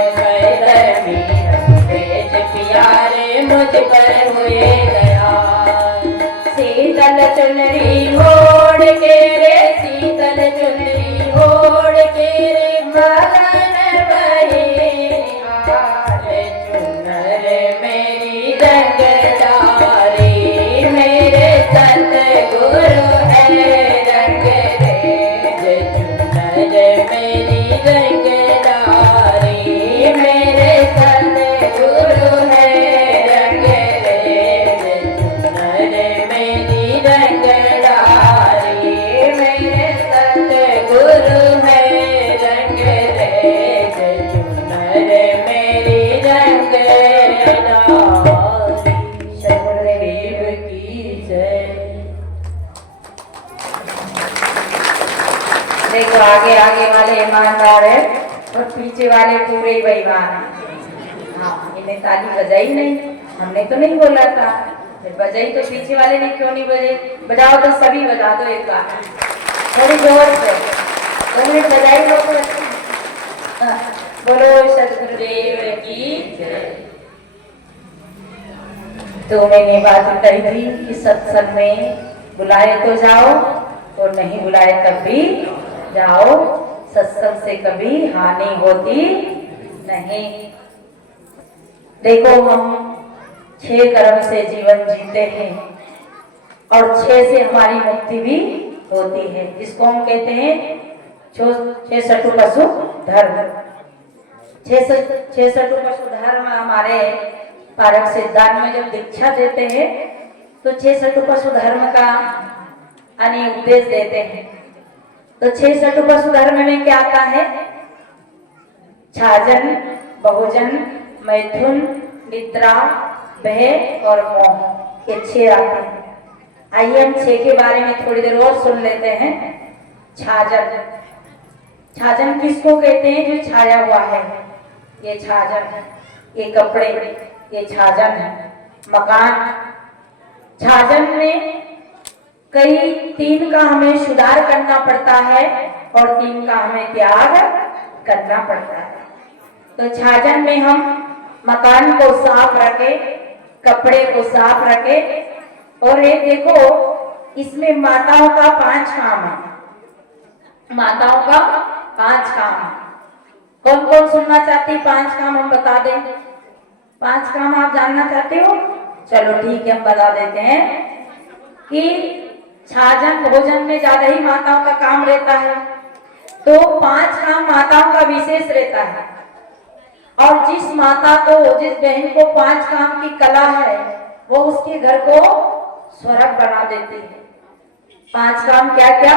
प्यारे मुझ पर हुए दयाल। शीतल चुनरी ओढ़ के रे, शीतल चुनरी ओढ़ के रे, मगन बहे निहाल चुनर मेरी रंग डारी, मेरे सतगुरु है रंग दे देखो आगे आगे वाले ईमानदार है और पीछे वाले पूरे ही बेईमान है। हाँ, इन्हें ताली बजाई नहीं, हमने तो नहीं बोला था, फिर बजाई तो पीछे वाले ने क्यों नहीं बजाई? बजाओ तो सभी बजा दो एक बार, थोड़ी जोर से 2 मिनट बजाई लो। बोलो सतगुरुदेव की जय। तो मैंने बात कही थी कि सत्संग में बुलाए तो जाओ और नहीं बुलाए तब भी जाओ, सत्संग से कभी हानि होती नहीं। देखो हम 6 कर्म से जीवन जीते हैं और 6 से हमारी मुक्ति भी होती है, जिसको हम कहते हैं 6 सटु पशु धर्म। 6 सटु पशु धर्म हमारे पारक सिद्धांत में जब दीक्षा देते हैं तो 6 सटु पशु धर्म का उपदेश देते हैं। तो 6 सटु पशु धर्म में क्या आता है? छाजन, बहुजन, मैथुन, निद्रा, भय और मोह, ये 6 आते हैं। आइए हम 6 के बारे में थोड़ी देर और सुन लेते हैं। छाजन, छाजन किसको कहते हैं? जो छाया हुआ है, ये छाजन है। ये कपड़े, ये छाजन है। मकान, छाजन में कई 3 का हमें सुधार करना पड़ता है और 3 का हमें त्याग करना पड़ता है। तो छाजन में हम मकान को साफ रखे, कपड़े को साफ रखे, और एक देखो इसमें माताओं का 5 काम है। माताओं का 5 काम है। कौन कौन सुनना चाहती? 5 काम हम बता दें। 5 काम आप जानना चाहते हो? चलो ठीक है, हम बता देते हैं कि छाजन भोजन में ज्यादा ही माताओं का काम रहता है, तो 5 काम माताओं का विशेष रहता है। और जिस माता को, जिस बहन को 5 काम की कला है, वो उसके घर को स्वर्ग बना देती है। 5 काम क्या क्या?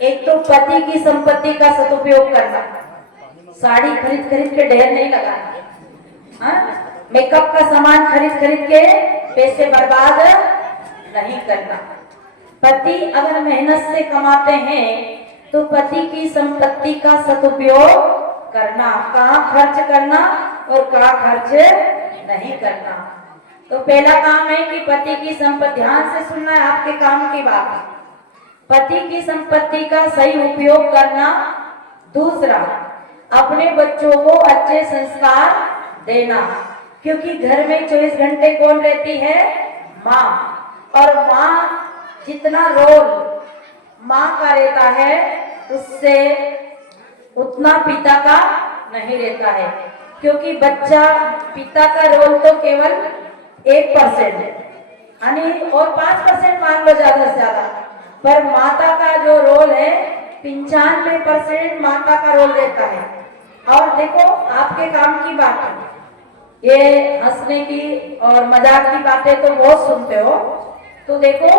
एक तो पति की संपत्ति का सदुपयोग करना, साड़ी खरीद खरीद के ढेर नहीं लगाना, मेकअप का सामान खरीद खरीद के पैसे बर्बाद नहीं करना। पति अगर मेहनत से कमाते हैं तो पति की संपत्ति का सदुपयोग करना, कहाँ खर्च करना और कहाँ खर्च नहीं करना। तो पहला काम है कि पति की संपत्ति, ध्यान से सुनना है आपके काम की बात, पति की संपत्ति का सही उपयोग करना। दूसरा, अपने बच्चों को अच्छे संस्कार देना, क्योंकि घर में 24 घंटे कौन रहती है? माँ। और माँ जितना रोल माँ का रहता है उससे उतना पिता का नहीं रहता है, क्योंकि बच्चा, पिता का रोल तो केवल 1% है, यानी और 5% मान लो ज्यादा से ज्यादा, पर माता का जो रोल है 95% माता का रोल रहता है। और देखो आपके काम की बात है, ये हंसने की और मजाक की बातें तो बहुत सुनते हो, तो देखो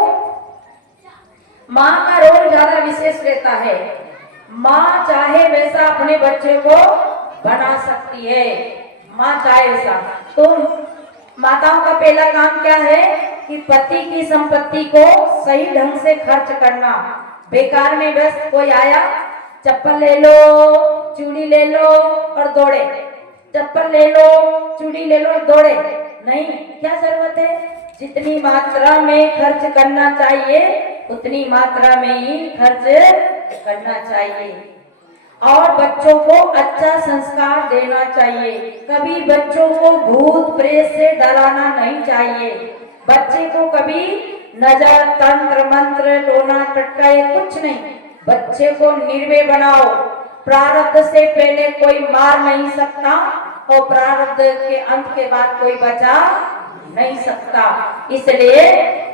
माँ का रोल ज्यादा विशेष रहता है। माँ चाहे वैसा अपने बच्चे को बना सकती है, माँ चाहे वैसा। तो माताओं का पहला काम क्या है कि पति की संपत्ति को सही ढंग से खर्च करना। बेकार में बस कोई आया, चप्पल ले लो, चूड़ी ले लो और दौड़े, चप्पल ले लो, चूड़ी ले लो और दौड़े, नहीं, क्या जरूरत है? जितनी मात्रा में खर्च करना चाहिए उतनी मात्रा में ही खर्च करना चाहिए। और बच्चों को अच्छा संस्कार देना चाहिए। कभी बच्चों को भूत प्रेत से डराना नहीं चाहिए। बच्चे को कभी नजर, तंत्र मंत्र, टोना टटका ये कुछ नहीं, बच्चे को निर्भय बनाओ। प्रारब्ध से पहले कोई मार नहीं सकता और प्रारब्ध के अंत के बाद कोई बचा नहीं सकता। इसलिए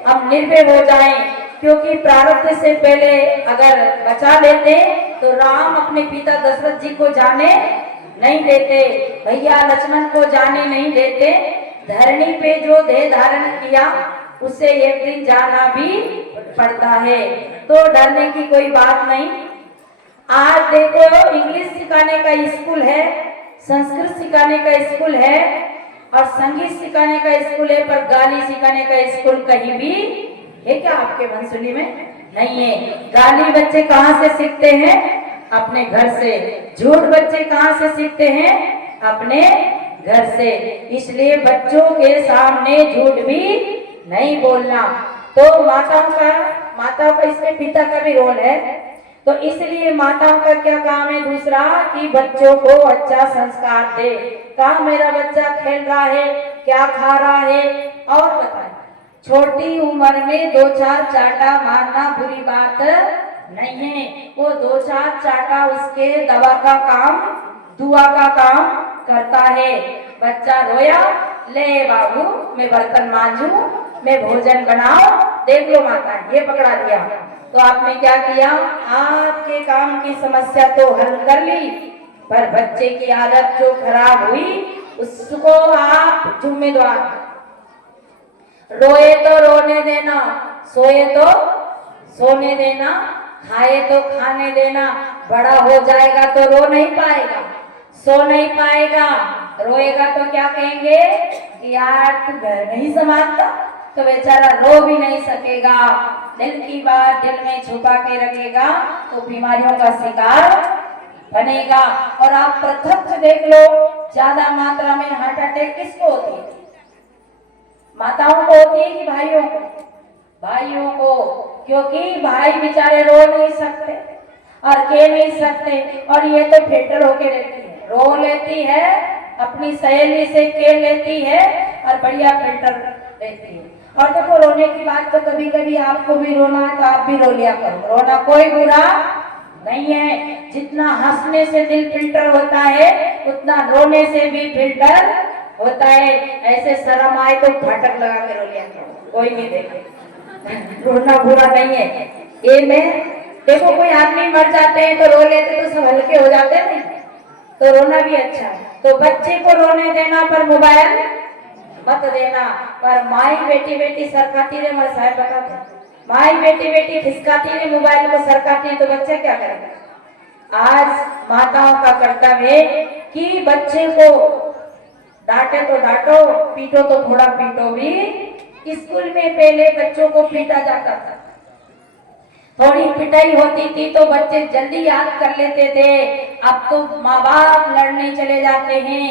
हम निर्भय हो जाएं, क्योंकि प्रारब्ध से पहले अगर बचा लेते तो राम अपने पिता दशरथ जी को जाने नहीं देते, भैया लक्ष्मण को जाने नहीं देते। धरनी पे जो देह धारण किया उसे एक दिन जाना भी पड़ता है, तो डरने की कोई बात नहीं। आज देखो इंग्लिश सिखाने का स्कूल है, संस्कृत सिखाने का स्कूल है और संगीत सिखाने का स्कूल है, पर गाली सिखाने का स्कूल कहीं भी है क्या आपके मंसूली में? नहीं है। गाली बच्चे कहाँ से सीखते हैं? अपने घर से। झूठ बच्चे कहाँ से सीखते हैं? अपने घर से। इसलिए बच्चों के सामने झूठ भी नहीं बोलना। तो माताओं का इसमें पिता का भी रोल है। तो इसलिए माताओं का क्या काम है? दूसरा कि बच्चों को अच्छा संस्कार दे। कहाँ मेरा बच्चा खेल रहा है, क्या खा रहा है, और बताए। छोटी उम्र में 2-4 चाटा मारना बुरी बात नहीं है। वो 2-4 चाटा उसके दवा का काम, दुआ का काम करता है। बच्चा रोया, ले बाबू मैं बर्तन मांजू, मैं भोजन बनाओ, देख लो माता ये पकड़ा दिया। तो आपने क्या किया? आपके काम की समस्या तो हल कर ली, पर बच्चे की आदत जो खराब हुई उसको आप जिम्मेदार। रोए तो रोने देना, सोए तो सोने देना, खाए तो खाने देना। बड़ा हो जाएगा तो रो नहीं पाएगा, सो नहीं पाएगा। रोएगा तो क्या कहेंगे कि यार तू घर नहीं संभालता, तो बेचारा रो भी नहीं सकेगा। दिल की बात दिल में छुपा के रखेगा तो बीमारियों का शिकार बनेगा। और आप प्रत्यक्ष देख लो, ज्यादा मात्रा में हार्ट अटैक किसको होती है? माताओं को होती है कि भाइयों को? भाइयों को, क्योंकि भाई बेचारे रो नहीं सकते और कह नहीं सकते, और ये तो फिल्टर होके रहती है, रो लेती है, अपनी सहेली से कह लेती है और बढ़िया फिल्टर रहती है। और देखो रोने की बात तो कभी कभी आपको भी रोना है तो आप भी रो लिया करो, रोना कोई बुरा नहीं है। जितना हंसने से दिल फिल्टर होता है उतना रोने से भी फिल्टर होता है। ऐसे शर्म आए तो फाटक लगा के रो लिया करो, कोई नहीं देखे। रोना बुरा नहीं है। ये में देखो कोई आदमी मर जाते हैं तो रो लेते तो सब हल्के हो जाते हैं, तो रोना भी अच्छा है। तो बच्चे को रोने देना पर मोबाइल मत देना। पर माई बेटी बेटी सरकाती रहे, हमारे साहब बताते, माई बेटी बेटी खिसकाती रहे, मोबाइल को सरकाती है, तो बच्चा क्या करेगा? आज माताओं का कर्तव्य है कि बच्चे को डांटे तो डांटो, पीटो तो थोड़ा पीटो भी। स्कूल में पहले बच्चों को पीटा जाता था, थोड़ी पिटाई होती थी तो बच्चे जल्दी याद कर लेते थे। अब तो माँ बाप लड़ने चले जाते हैं,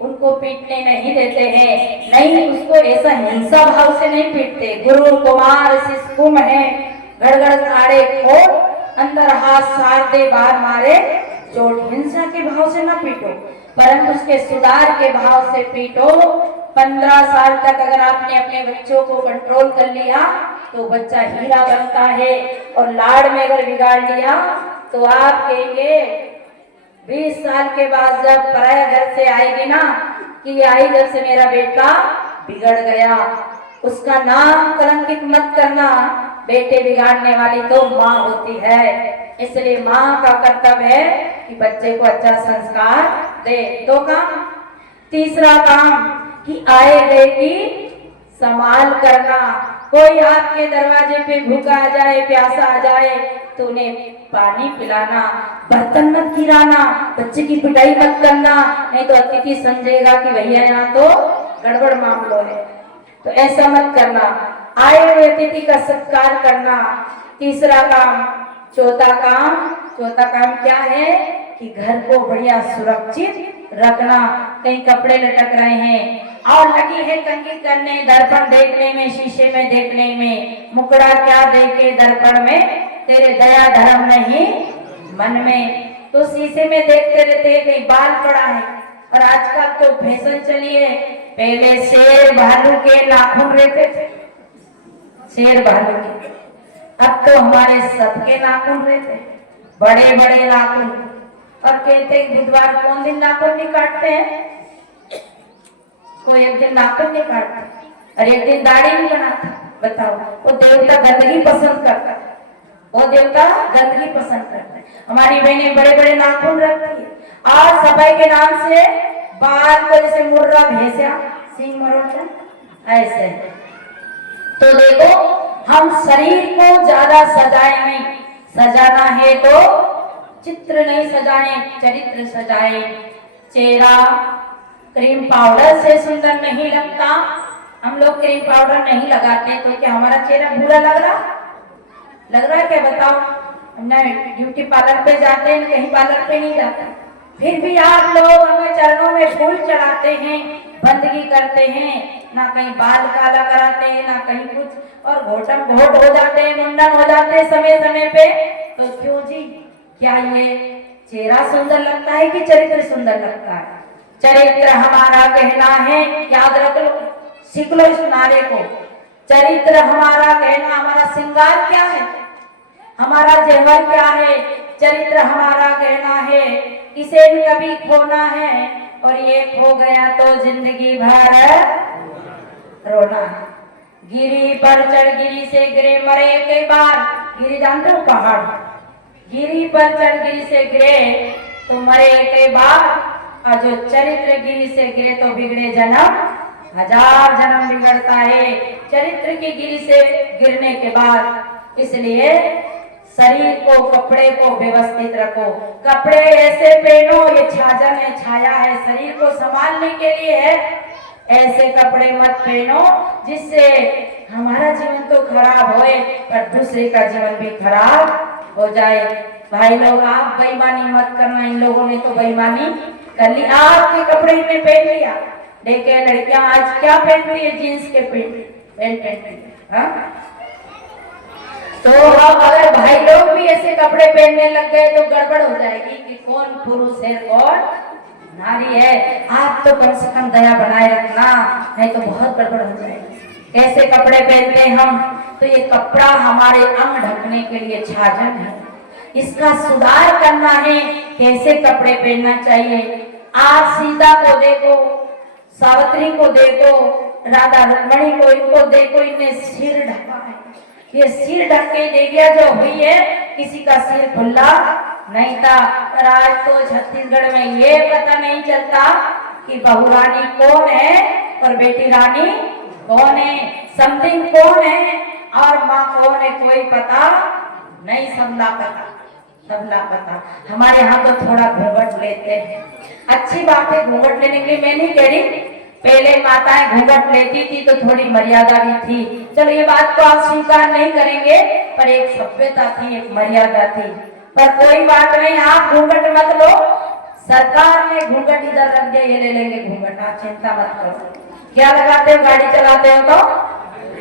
उनको पीटने नहीं देते हैं। नहीं, उसको ऐसा हिंसा भाव से नहीं पीटते। गुरु कुमार सिस्कुम है, गड़गड़ आड़े खोट, अंदर हाथ सार दे बाहर मारे चोट। हिंसा के भाव से ना पीटो, परंतु उसके सुधार के भाव से पीटो। 15 साल तक अगर आपने अपने बच्चों को कंट्रोल कर लिया तो बच्चा हीरा बनता है, और लाड़ में अगर बिगाड़ लिया तो आप कहेंगे 20 साल के बाद जब पराया घर से आएगी ना कि आई जब से मेरा बेटा बिगड़ गया। उसका नाम कलंकित मत करना, बेटे बिगाड़ने वाली तो माँ होती है। इसलिए माँ का कर्तव्य है कि बच्चे को अच्छा संस्कार दे। 2 काम। तीसरा काम कि आए गए की संभाल करना। कोई आपके दरवाजे पे भूखा आ जाए, प्यासा आ जाए तो उन्हें पानी पिलाना, बर्तन मत गिराना, बच्चे की पिटाई मत करना, नहीं तो अतिथि समझेगा कि भैया यहाँ तो गड़बड़ मामलो है, तो ऐसा मत करना। आए हुए अतिथि का सत्कार करना। तीसरा काम। चौथा काम क्या है कि घर को बढ़िया सुरक्षित रखना। कहीं कपड़े लटक रहे हैं और लगी है कंघी करने, दर्पण देखने में, शीशे में देखने में, मुकड़ा क्या देखे दर्पण में, तेरे दया धर्म नहीं मन में। तो शीशे में देखते रहते कहीं बाल पड़ा है। और आजकल तो फैशन चली है, पहले शेर भालू के नाखून रहते थे, शेर भालू के, अब तो हमारे सबके नाखून रहते, बड़े बड़े नाखून। और कहते बुधवार कौन दिन नाखून नहीं काटते हैं? कोई एक दिन नाखून नहीं काटता और एक दिन दाढ़ी नहीं बनाता। बताओ, वो देवता गंदगी पसंद करता है, वो देवता गंदगी पसंद करता है। हमारी बहनें बड़े बड़े नाखून रखती है और सफाई के नाम से बाल को जैसे मुर्रा भैंसा सिंह मरोड़ा ऐसे। तो देखो, हम शरीर को ज्यादा सजाए नहीं, सजाना है तो चित्र नहीं सजाए, चरित्र सजाए। चेहरा क्रीम पाउडर से सुंदर नहीं लगता। हम लोग क्रीम पाउडर नहीं लगाते तो क्या हमारा चेहरा बुरा लग रहा? लग रहा है क्या बताओ? न ब्यूटी पार्लर पे जाते हैं, कहीं पार्लर पे नहीं जाते, फिर भी आप लोग हमें चरणों में फूल चढ़ाते हैं, बंदगी करते हैं, ना कहीं बाल काला कराते हैं, ना कहीं कुछ, और घोटम घोट हो जाते हैं, मुंडन हो जाते हैं समय समय पे। तो क्यों जी? क्या ये चेहरा सुंदर लगता है कि चरित्र सुंदर लगता है? चरित्र हमारा कहना है, याद रख लो, सीख लो इस नारे को। चरित्र हमारा कहना, हमारा श्रृंगार क्या है, हमारा जेवर क्या है? चरित्र हमारा कहना है, इसे कभी खोना है, और ये खो गया तो जिंदगी भर रोना है। गिरी पर चढ़, गिरी से गिरे मरे कई बार। गिरी जानते हो? पहाड़। गिरी पर चढ़, गिरी से गिरे तो मरे कई बार, और जो चरित्र गिरी से गिरे तो बिगड़े जन्म हजार जन्म बिगड़ता है चरित्र की गिरी से गिरने के बाद। इसलिए शरीर को, कपड़े को व्यवस्थित रखो। कपड़े ऐसे पहनो, ये छाजन है, छाया है, शरीर को संभालने के लिए है। ऐसे कपड़े मत पहनो जिससे हमारा जीवन तो खराब होए पर दूसरे का जीवन भी खराब हो जाए। भाई लोग, आप बेईमानी मत करना। इन लोगों ने तो बेईमानी कर ली, आपके कपड़े इन्हें पहन लिया। देखिए लड़कियां आज क्या पहनती है? जीन्स के पैंट पहनती है। तो अब अगर भाई लोग भी ऐसे कपड़े पहनने लग गए तो गड़बड़ हो जाएगी कि कौन पुरुष है कौन नारी है। आप तो कम से कम दया बनाए रखना, नहीं तो बहुत गड़बड़ हो जाएगी। कैसे कपड़े पहनते हैं हम? तो ये कपड़ा हमारे अंग ढकने के लिए छाजन है, इसका सुधार करना है। कैसे कपड़े पहनना चाहिए? आप सीता को देखो, सावित्री को देखो, राधा रुक्मणी को, इनको देखो, इनने सिर ढका है। ये सिर ढक के देवियां जो हुई है, किसी का सिर खुला नहीं था। पर आज तो छत्तीसगढ़ में ये पता नहीं चलता कि बहू रानी कौन है और बेटी रानी कौन है, समथिंग कौन है और माँ कौन है, कोई पता नहीं। सब लापता, सब लापता। हमारे यहाँ तो थोड़ा घूंघट लेते हैं, अच्छी बात है घूंघट लेने के लिए, मैं नहीं कह रही। पहले माताएं घूंघट लेती थी तो थोड़ी मर्यादा भी थी। चलो ये बात को आप स्वीकार नहीं करेंगे, पर एक सभ्यता थी, एक मर्यादा थी। पर कोई बात नहीं, आप घूंघट मत लो, सरकार ने घूंघट इधर रख दिया, ये ले लेंगे घूंघट, आप चिंता मत करो। क्या लगाते हो? गाड़ी चलाते हो तो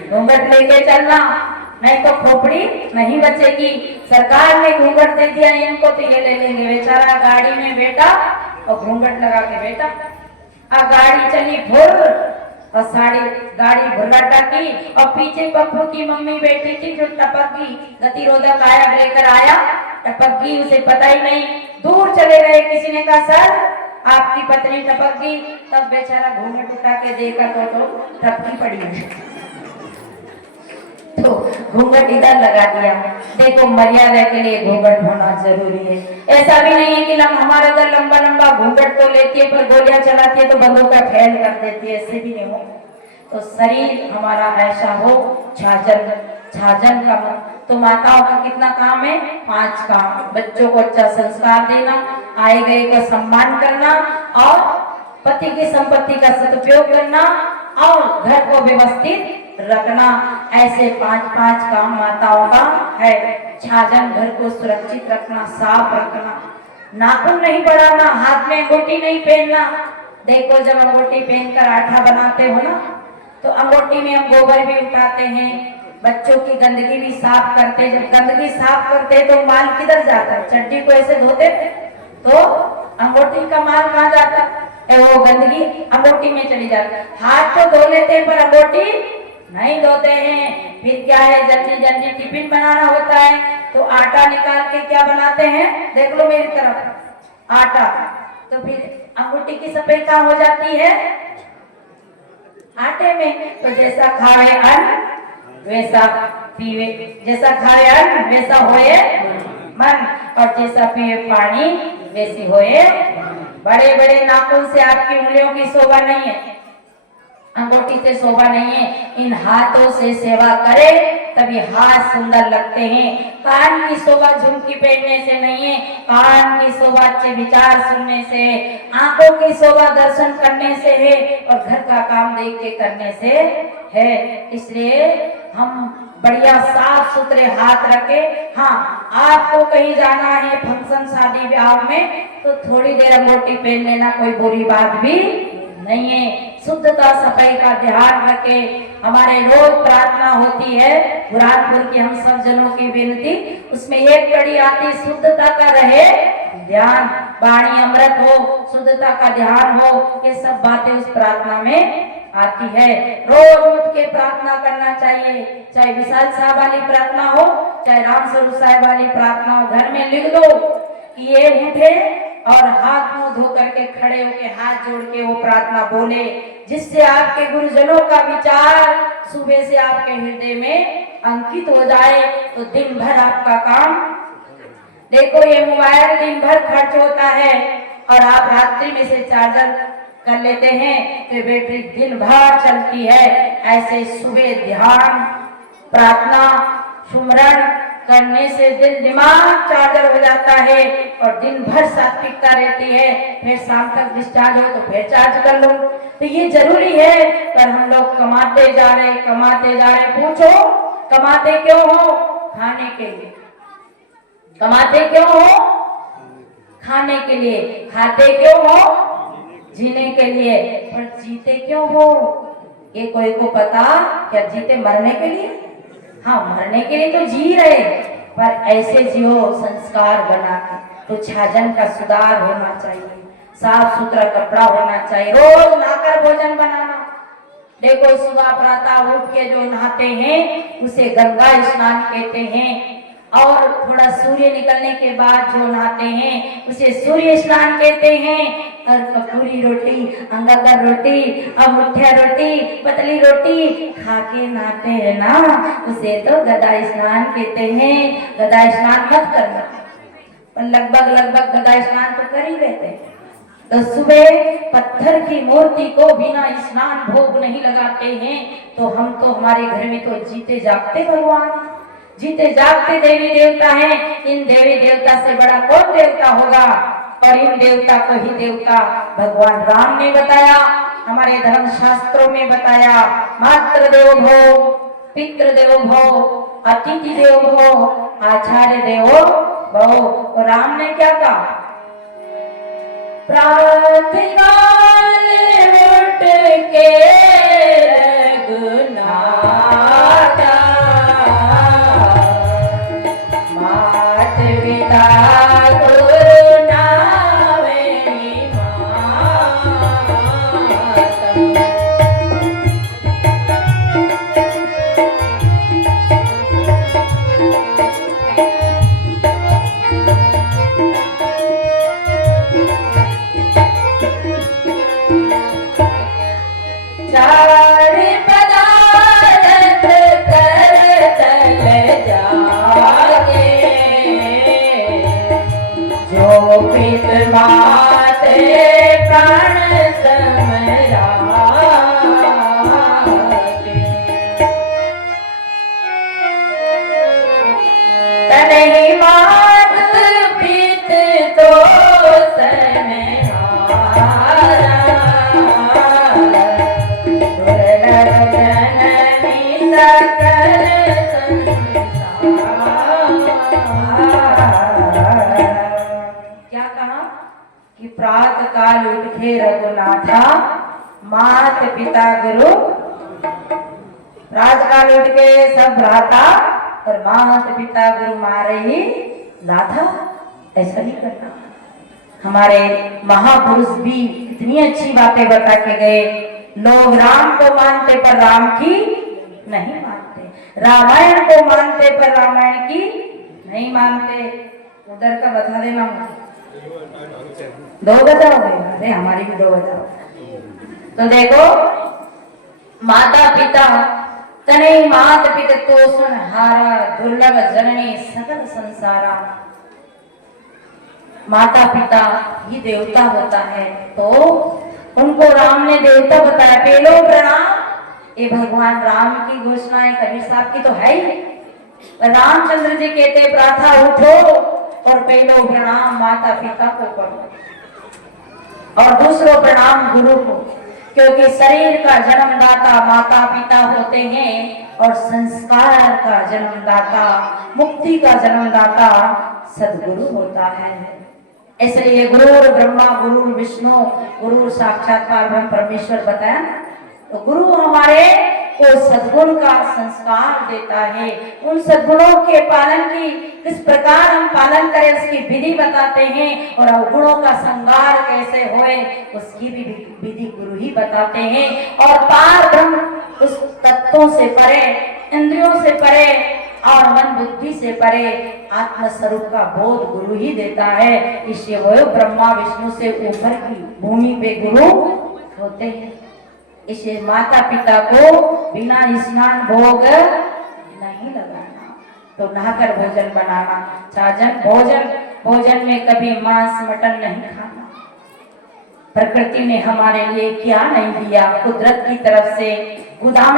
घूंघट लेके चलना, नहीं तो खोपड़ी नहीं बचेगी। सरकार ने घूंघट दे दिया इनको तो ये ले लेंगे। बेचारा गाड़ी में बैठा और घूंघट लगा के बैठा, अब गाड़ी चली भुर और साड़ी गाड़ी भुर्राटा की, और पीछे पप्पू की मम्मी बैठी थी जो टपक गई, गतिरोधक आया लेकर आया, टपक गई, उसे पता ही नहीं, दूर चले गए। किसी ने कहा सर आपकी पत्नी टपक गई, तब बेचारा घूंघट उठा के देखा तो टपकी पड़ी है, तो घूंघट इधर लगा दिया। देखो मर्यादा के लिए घूंघट होना जरूरी है। ऐसा भी नहीं है कि हमारे इधर लंबा लंबा घूंघट तो लेती है पर गोलियां चलाती है तो बंदूक का फेल कर देती है, ऐसे भी नहीं हो। तो शरीर हमारा ऐसा हो, छाजन का मन। तो माताओं का कितना काम है? 5 काम। बच्चों को अच्छा संस्कार देना, आए गए का सम्मान करना, और पति की संपत्ति का सदुपयोग करना, और घर को व्यवस्थित रखना। ऐसे 5 काम माताओं का है। छाजन, घर को सुरक्षित रखना, साफ रखना, नाखून नहीं बढ़ाना, हाथ में अंगूठी नहीं पहनना। देखो जब अंगूठी पहनकर आठा बनाते हो ना, तो अंगूठी में हम गोबर भी उठाते हैं, बच्चों की गंदगी भी साफ करते हैं। जब गंदगी साफ करते हैं तो माल किधर जाता है? चड्डी को ऐसे धोते तो अंगूठी का माल कहाँ जाता है? वो गंदगी अंगूठी में चली जाती है। हाथ तो धो लेते हैं पर अंगूठी नहीं धोते हैं। फिर क्या है, जल्दी जल्दी टिफिन बनाना होता है तो आटा निकाल के क्या बनाते हैं? देख लो मेरी तरफ, आटा। तो फिर अंगूठी की सफाई कहाँ हो जाती है? आटे में। तो जैसा खावे अन्न वैसा पीवे, जैसा खावे अन्न वैसा होए मन, और जैसा पिए पानी वैसी होए। बड़े बड़े नाखून से आपकी उंगलियों की शोभा नहीं है, अंगूठी से शोभा नहीं है। इन हाथों से सेवा करे तभी हाथ सुंदर लगते हैं। कान की शोभा झुमकी पहनने से नहीं है, कान की शोभा अच्छे विचार सुनने से है, आंखों की शोभा दर्शन करने से है, और घर का काम देख के करने से है। इसलिए हम बढ़िया साफ सुथरे हाथ रखे। हाँ, आपको कहीं जाना है फंक्शन शादी ब्याह में तो थोड़ी देर अंगूठी पहन लेना, कोई बुरी बात भी नहीं है। शुद्धता सफाई का ध्यान रखे। हमारे रोज प्रार्थना होती है बुरहानपुर की, हम सब जनों की विनती, उसमें एक कड़ी आती शुद्धता का रहे ध्यान, वाणी अमृत हो, शुद्धता का ध्यान हो, ये सब बातें उस प्रार्थना में आती है। रोज उठ के प्रार्थना करना चाहिए, चाहे विशाल साहब वाली प्रार्थना हो, चाहे राम स्वरूप साहब वाली प्रार्थना हो। घर में लिख दो कि ये उठे और हाथ मुंह धो करके खड़े होके हाथ जोड़ के वो प्रार्थना बोले, जिससे आपके गुरुजनों का विचार सुबह से आपके हृदय में अंकित हो जाए, तो दिन भर आपका काम। देखो ये मोबाइल दिन भर खर्च होता है और आप रात्रि में से चार्जर कर लेते हैं तो बैटरी दिन भर चलती है। ऐसे सुबह ध्यान प्रार्थना सुमरण करने से दिल दिमाग चार्जर हो जाता है और दिन भर सात्विकता रहती है। फिर शाम तक डिस्चार्ज हो तो फिर चार्ज कर लो। तो ये जरूरी है, पर हम लोग कमाते जा रहे कमाते जा रहे। पूछो कमाते क्यों हो? खाने के लिए। कमाते क्यों हो? खाने के लिए। खाते क्यों हो? जीने के लिए। पर जीते क्यों हो? ये कोई को पता क्या? जीते मरने के लिए? हाँ, मरने के लिए तो जी रहे, पर ऐसे जियो संस्कार बना के। तो छाजन का सुधार होना चाहिए, साफ सुथरा कपड़ा होना चाहिए, रोज नहाकर भोजन बनाना। देखो सुबह प्रातः उठ के जो नहाते हैं उसे गंगा स्नान कहते हैं, और थोड़ा सूर्य निकलने के बाद जो नहाते हैं उसे सूर्य स्नान कहते हैं। और कपूरी रोटी, अंगाकर रोटी और मुठिया रोटी, पतली रोटी खा के नहाते हैं ना, उसे तो गदा स्नान कहते हैं। गदा स्नान मत करना, पर लगभग गदा स्नान तो कर ही लेते हैं। तो सुबह पत्थर की मूर्ति को बिना स्नान भोग नहीं लगाते हैं, तो हम तो हमारे घर में तो जीते जागते भगवान, जीते जागते देवी देवता हैं। इन देवी देवता से बड़ा कौन देवता होगा? और इन देवता को ही देवता भगवान राम ने बताया, हमारे धर्म शास्त्रों में बताया। मातृ देवो भव, पितृ देवो भव, अतिथि देवो भव, आचार्य देवो भव। और राम ने क्या कहा? प्रार्थना उठ के रघुनाथा, मात पिता गुरु नावेणी माता। चार पदार्थ कर तल जागे, जो प्रीत मात प्राण समरागे। तनहि मात प्रीत तो प्रातः काल उठे रघुनाथा, मात पिता गुरु। प्रातः काल उठ के सब भ्राता और मात पिता गुरु मारे ही लाथा। ऐसा नहीं करना। हमारे महापुरुष भी कितनी अच्छी बातें बता के गए। लोग राम को मानते पर राम की नहीं मानते, रामायण को मानते पर रामायण की नहीं मानते। उधर का बता देना मुझे। 2 बताओगे? अरे हमारी भी 2 बताओ। तो देखो, माता पिता तने मात पिता तोषण हारा, दुर्लभ जननी सकल संसारा। माता पिता ही देवता होता है, तो उनको राम ने देवता बताया। पेलो प्रणाम, ये भगवान राम की घोषणाएं कबीर साहब की तो है ही। रामचंद्र जी कहते प्रातः उठो और पहलो प्रणाम माता पिता को करो और दूसरो प्रणाम गुरु को, क्योंकि शरीर का जन्मदाता माता पिता होते हैं। और संस्कार का जन्मदाता, मुक्ति का जन्मदाता सदगुरु होता है। इसलिए गुरु ब्रह्मा गुरु विष्णु गुरु साक्षात परब्रह्म परमेश्वर बताया। तो गुरु हमारे को सद्गुण का संस्कार देता है। उन सद्गुणों के पालन की किस प्रकार हम पालन करें उसकी विधि बताते हैं, और अवगुणों का संहार कैसे होए उसकी भी विधि गुरु ही बताते हैं। और पार ब्रह्म उस तत्वों से परे, इंद्रियों से परे और मन बुद्धि से परे आत्म स्वरूप का बोध गुरु ही देता है। इसलिए वो ब्रह्मा विष्णु से ऊपर की भूमि पे गुरु होते हैं। इसे माता पिता को बिना स्नान भोग नहीं लगाना, तो नहाकर भोजन बनाना। छाजन भोजन में कभी मांस मटन नहीं खाना। प्रकृति ने हमारे लिए क्या नहीं दिया, कुदरत की तरफ से गोदाम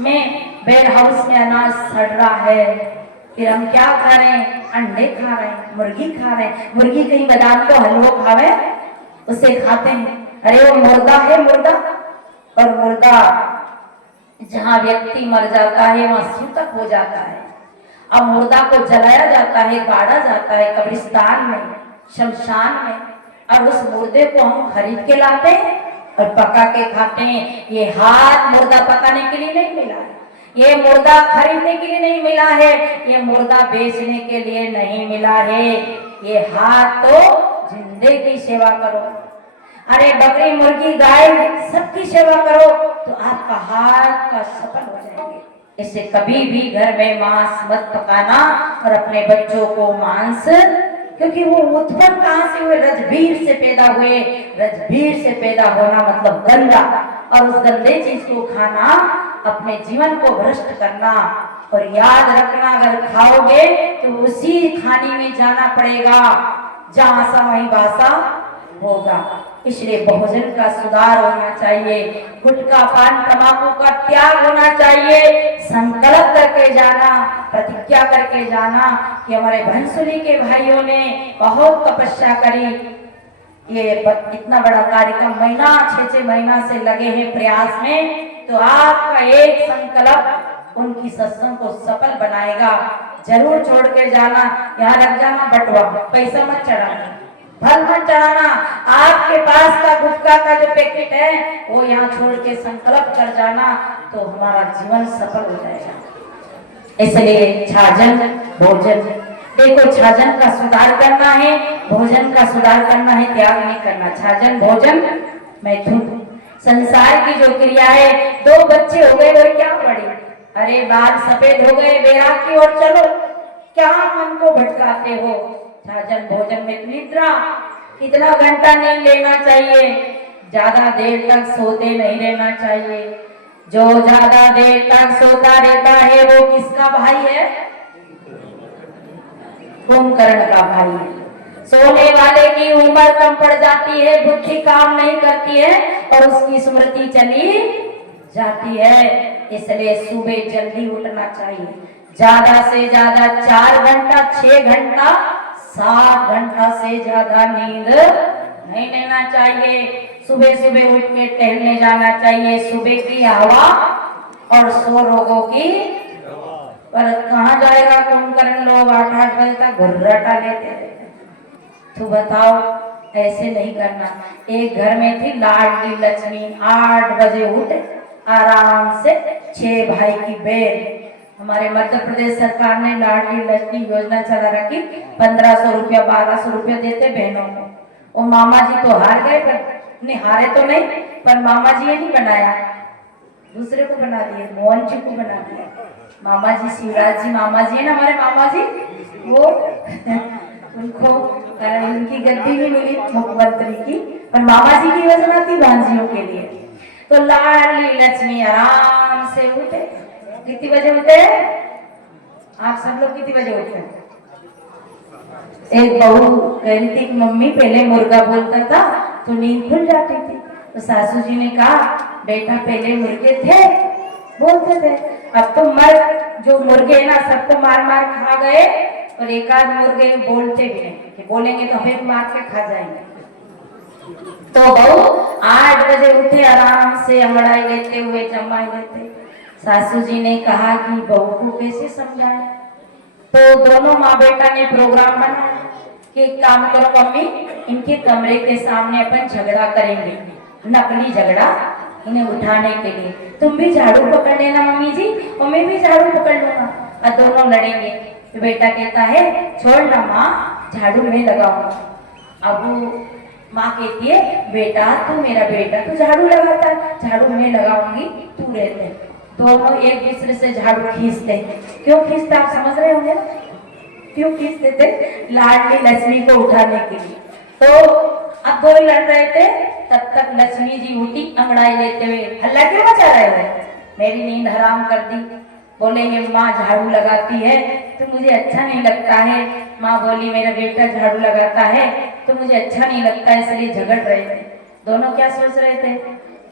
में वेयर हाउस में अनाज सड़ रहा है, फिर हम क्या खा रहे हैं? अंडे खा रहे हैं, मुर्गी खा रहे हैं। मुर्गी कहीं बादाम को हलवा खावे उसे खाते हैं, अरे वो मुर्दा है मुर्दा। और मुर्दा जहाँ व्यक्ति मर जाता है वहां सूतक हो जाता है। अब मुर्दा को जलाया जाता है, गाड़ा जाता है कब्रिस्तान में, शमशान में, और उस मुर्दे को हम खरीद के लाते हैं और पका के खाते हैं। ये हाथ मुर्दा पकाने के लिए नहीं मिला है, ये मुर्दा खरीदने के लिए नहीं मिला है, ये मुर्दा बेचने के लिए नहीं मिला है। ये हाथ तो जिंदे की सेवा करो, अरे बकरी मुर्गी गाय सबकी सेवा करो तो आपका हाथ का सफल हो जाएंगे। इससे कभी भी घर में मांस मत पकाना, और अपने बच्चों को मांस, क्योंकि वो उत्पन्न कहां से हुए? रजबीर से पैदा हुए। रजबीर से पैदा होना मतलब गंदा, और उस गंदे चीज को खाना अपने जीवन को भ्रष्ट करना। और याद रखना, अगर खाओगे तो उसी खाने में जाना पड़ेगा जहां सा वहीं बासा होगा। इसलिए भोजन का सुधार होना चाहिए, गुटखा पान तंबाकू का त्याग होना चाहिए। संकल्प करके जाना, प्रतिज्ञा करके जाना कि हमारे भंसुली के भाइयों ने बहुत तपस्या करी, ये इतना बड़ा कार्यक्रम महीना 6 महीना से लगे हैं प्रयास में, तो आपका एक संकल्प उनकी सत्संग को सफल बनाएगा। जरूर छोड़ के जाना, यहाँ रख जाना बटुआ, पैसा मत चढ़ाना, फल मत चढ़ाना। आपके पास का गुटखा का जो पैकेट है वो यहाँ छोड़ के संकल्प कर जाना, तो हमारा जीवन सफल हो जाएगा। इसलिए छाजन भोजन, देखो छाजन का सुधार करना है, भोजन का सुधार करना है, त्याग नहीं करना। छाजन भोजन मैथुन, संसार की जो क्रिया है, 2 बच्चे हो गए और क्या पड़ी, अरे बाल सफेद हो गए बैराग की ओर चलो, क्या मन को भटकाते हो। छाजन भोजन में निद्रा, कितना घंटा नींद लेना चाहिए? ज्यादा देर तक सोते नहीं रहना चाहिए। जो ज्यादा देर तक सोता रहता है वो किसका भाई है? कुंभकर्ण का भाई है। सोने वाले की उम्र कम पड़ जाती है, बुद्धि काम नहीं करती है और उसकी स्मृति चली जाती है। इसलिए सुबह जल्दी उठना चाहिए, ज्यादा से ज्यादा 4 घंटा, 6 घंटा, 7 घंटा से ज्यादा नींद नहीं लेना चाहिए। सुबह सुबह उठ के टहलने जाना चाहिए, सुबह की हवा और 100 रोगों की। पर कहाँ जाएगा कुंभकर्ण, लोग 8-8 बजे तक घुर्राटा लेते हैं। तो बताओ, ऐसे नहीं करना। एक घर में थी लाडली लक्ष्मी, 8 बजे उठे आराम से 6 भाई की बेल। हमारे मध्य प्रदेश सरकार ने लाडली लक्ष्मी योजना चला रखी, 1500 रुपया 1200 रुपया देते बहनों को। वो मामा जी तो हार गए, पर नहीं हारे तो नहीं, पर मामा जी ने नहीं बनाया, दूसरे को बना दिए, मोहन जी को बना दिया। मामा जी शिवराज जी मामा जी है ना हमारे मामा जी, वो उनको उनकी गद्दी भी मिली मुख्यमंत्री की, पर मामा जी की योजना थी भांजियों के लिए। तो लाडली लक्ष्मी आराम से उठे। कितनी बजे उठे? आप सब लोग कितनी बजे उठे? एक बहू कह रही थी कि मम्मी पहले मुर्गा बोलता था तो नींद खुल जाती थी। तो सासू जी ने कहा, बेटा पहले मुर्गे थे बोलते थे, अब तो जो मुर्गे है ना सब तो मार मार खा गए, और एक आध मुर्गे बोलते भी नहीं, कि बोलेंगे तो हमें मार के खा जाएंगे। तो बहू 8 बजे उठे, आराम से अंगड़ाई लेते हुए जमाई लेते, सासू जी ने कहा कि बहू को कैसे समझाएं, तो दोनों माँ बेटा ने प्रोग्राम बनाया कि एक काम करो मम्मी, इनके कमरे के सामने अपन झगड़ा करेंगे, नकली झगड़ा, इन्हें उठाने के लिए। तुम भी झाड़ू पकड़ लेना मम्मी जी, और मैं भी झाड़ू पकड़ लूंगा, और दोनों लड़ेंगे। तो बेटा कहता है छोड़ ना माँ, झाड़ू मैं लगाऊंगा। अब माँ कहती है बेटा तू मेरा बेटा, तू झाड़ू लगाता है, झाड़ू मैं लगाऊंगी, तू रहते। दोनों एक दूसरे से झाड़ू खींचते। क्यों खींचते आप समझ रहे होंगे ना, क्यों खींचते थे? लाडली लक्ष्मी को उठाने के लिए। तो अब दो लड़ रहे थे, तब तक लक्ष्मी जी उठी अंगड़ाई लेते हुए, हल्ला क्यों मचा रहे हो, मेरी नींद हराम कर दी। बोले ये माँ झाड़ू लगाती है तो मुझे अच्छा नहीं लगता है। माँ बोली मेरा बेटा झाड़ू लगाता है तो मुझे अच्छा नहीं लगता, इसलिए झगड़ रहे थे। दोनों क्या सोच रहे थे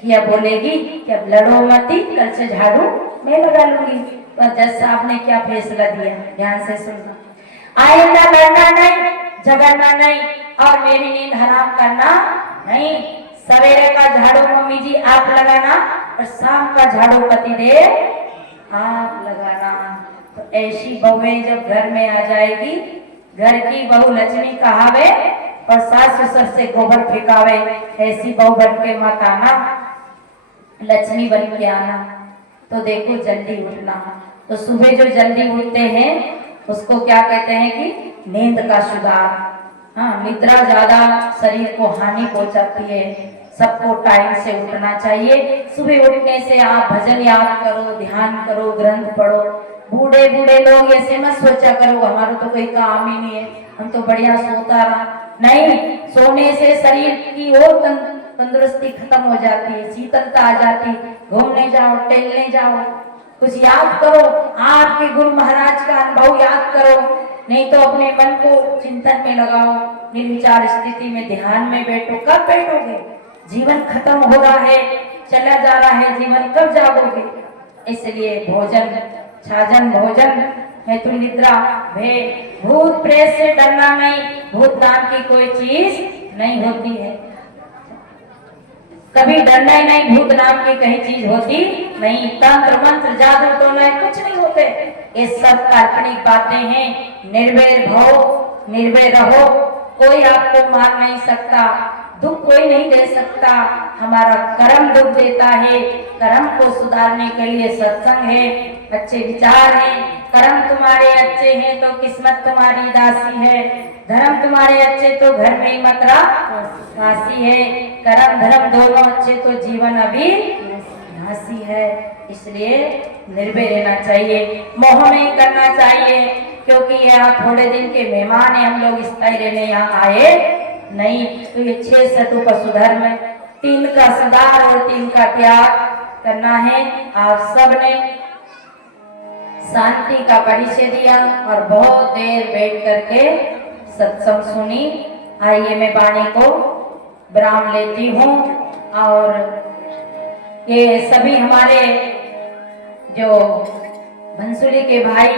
कि अब बोलेगी कि अब लड़ो मती, कल से झाड़ू मैं लगा लूंगी। पर जज साहब ने क्या फैसला दिया, ध्यान से सुनना, आइंदा लड़ना नहीं, झगड़ना नहीं, और मेरी नींद हराम करना नहीं। सवेरे का झाड़ू मम्मी जी आप लगाना, और शाम का झाड़ू पतिदेव आप लगाना। तो ऐसी बहुएं जब घर में आ जाएगी, घर की बहू लक्ष्मी कहावे और सास ससुर से गोबर फेंकावे, ऐसी बहू बन के मत आना, लक्ष्मी बन के आना। तो देखो जल्दी उठना। तो सुबह जो जल्दी उठते हैं उसको क्या कहते हैं कि नींद का सुधार। हाँ, निद्रा ज्यादा शरीर को हानि पहुंचाती है, सबको टाइम से उठना चाहिए। सुबह उठने से आप भजन याद करो, ध्यान करो, ग्रंथ पढ़ो। बूढ़े बूढ़े लोग ऐसे मत सोचा करो हमारा तो कोई काम ही नहीं है, हम तो बढ़िया सोता रहा। नहीं, सोने से शरीर की और तंदुरुस्ती खत्म हो जाती है, शीतलता आ जाती। घूमने जाओ, टहलने जाओ, कुछ याद करो, आपके गुरु महाराज का अनुभव याद करो। नहीं तो अपने मन को चिंतन में लगाओ, निर्विचार स्थिति में ध्यान में बैठो। कब बैठोगे? जीवन खत्म हो रहा है, चला जा रहा है जीवन, कब जागोगे? इसलिए भोजन छाजन भोजन है तो निद्रा भे, भूत प्रेत से डरना नहीं, भूत नाम की कोई चीज नहीं होती है, कभी डरना ही नहीं, भूत नाम की कहीं चीज होती नहीं। तंत्र मंत्र जादू टोना कुछ नहीं होते, ये सब काल्पनिक बातें हैं। निर्भय भव, निर्भय रहो, कोई आपको मार नहीं सकता, दुख कोई नहीं दे सकता। हमारा कर्म दुख देता है, कर्म को सुधारने के लिए सत्संग है, अच्छे विचार हैं। कर्म तुम्हारे अच्छे हैं तो किस्मत तुम्हारी दासी है, धर्म तुम्हारे अच्छे तो घर में ही मतरा काशी है। कर्म धर्म दोनों अच्छे तो जीवन अभी नासी है। इसलिए निर्भय रहना चाहिए, मोह नहीं करना चाहिए, क्योंकि ये आप थोड़े दिन के मेहमान हैं, हम लोग स्थायी रहने यहाँ आए नहीं। तो ये 6 सतों का सुधर्म है, 3 का सुधार और 3 का त्याग करना है। आप सब ने शांति का परिचय दिया और बहुत देर बैठ करके सत्संग सुनी। आइए मैं वाणी को विराम लेती हूँ। और ये सभी हमारे जो भंसुरी के भाई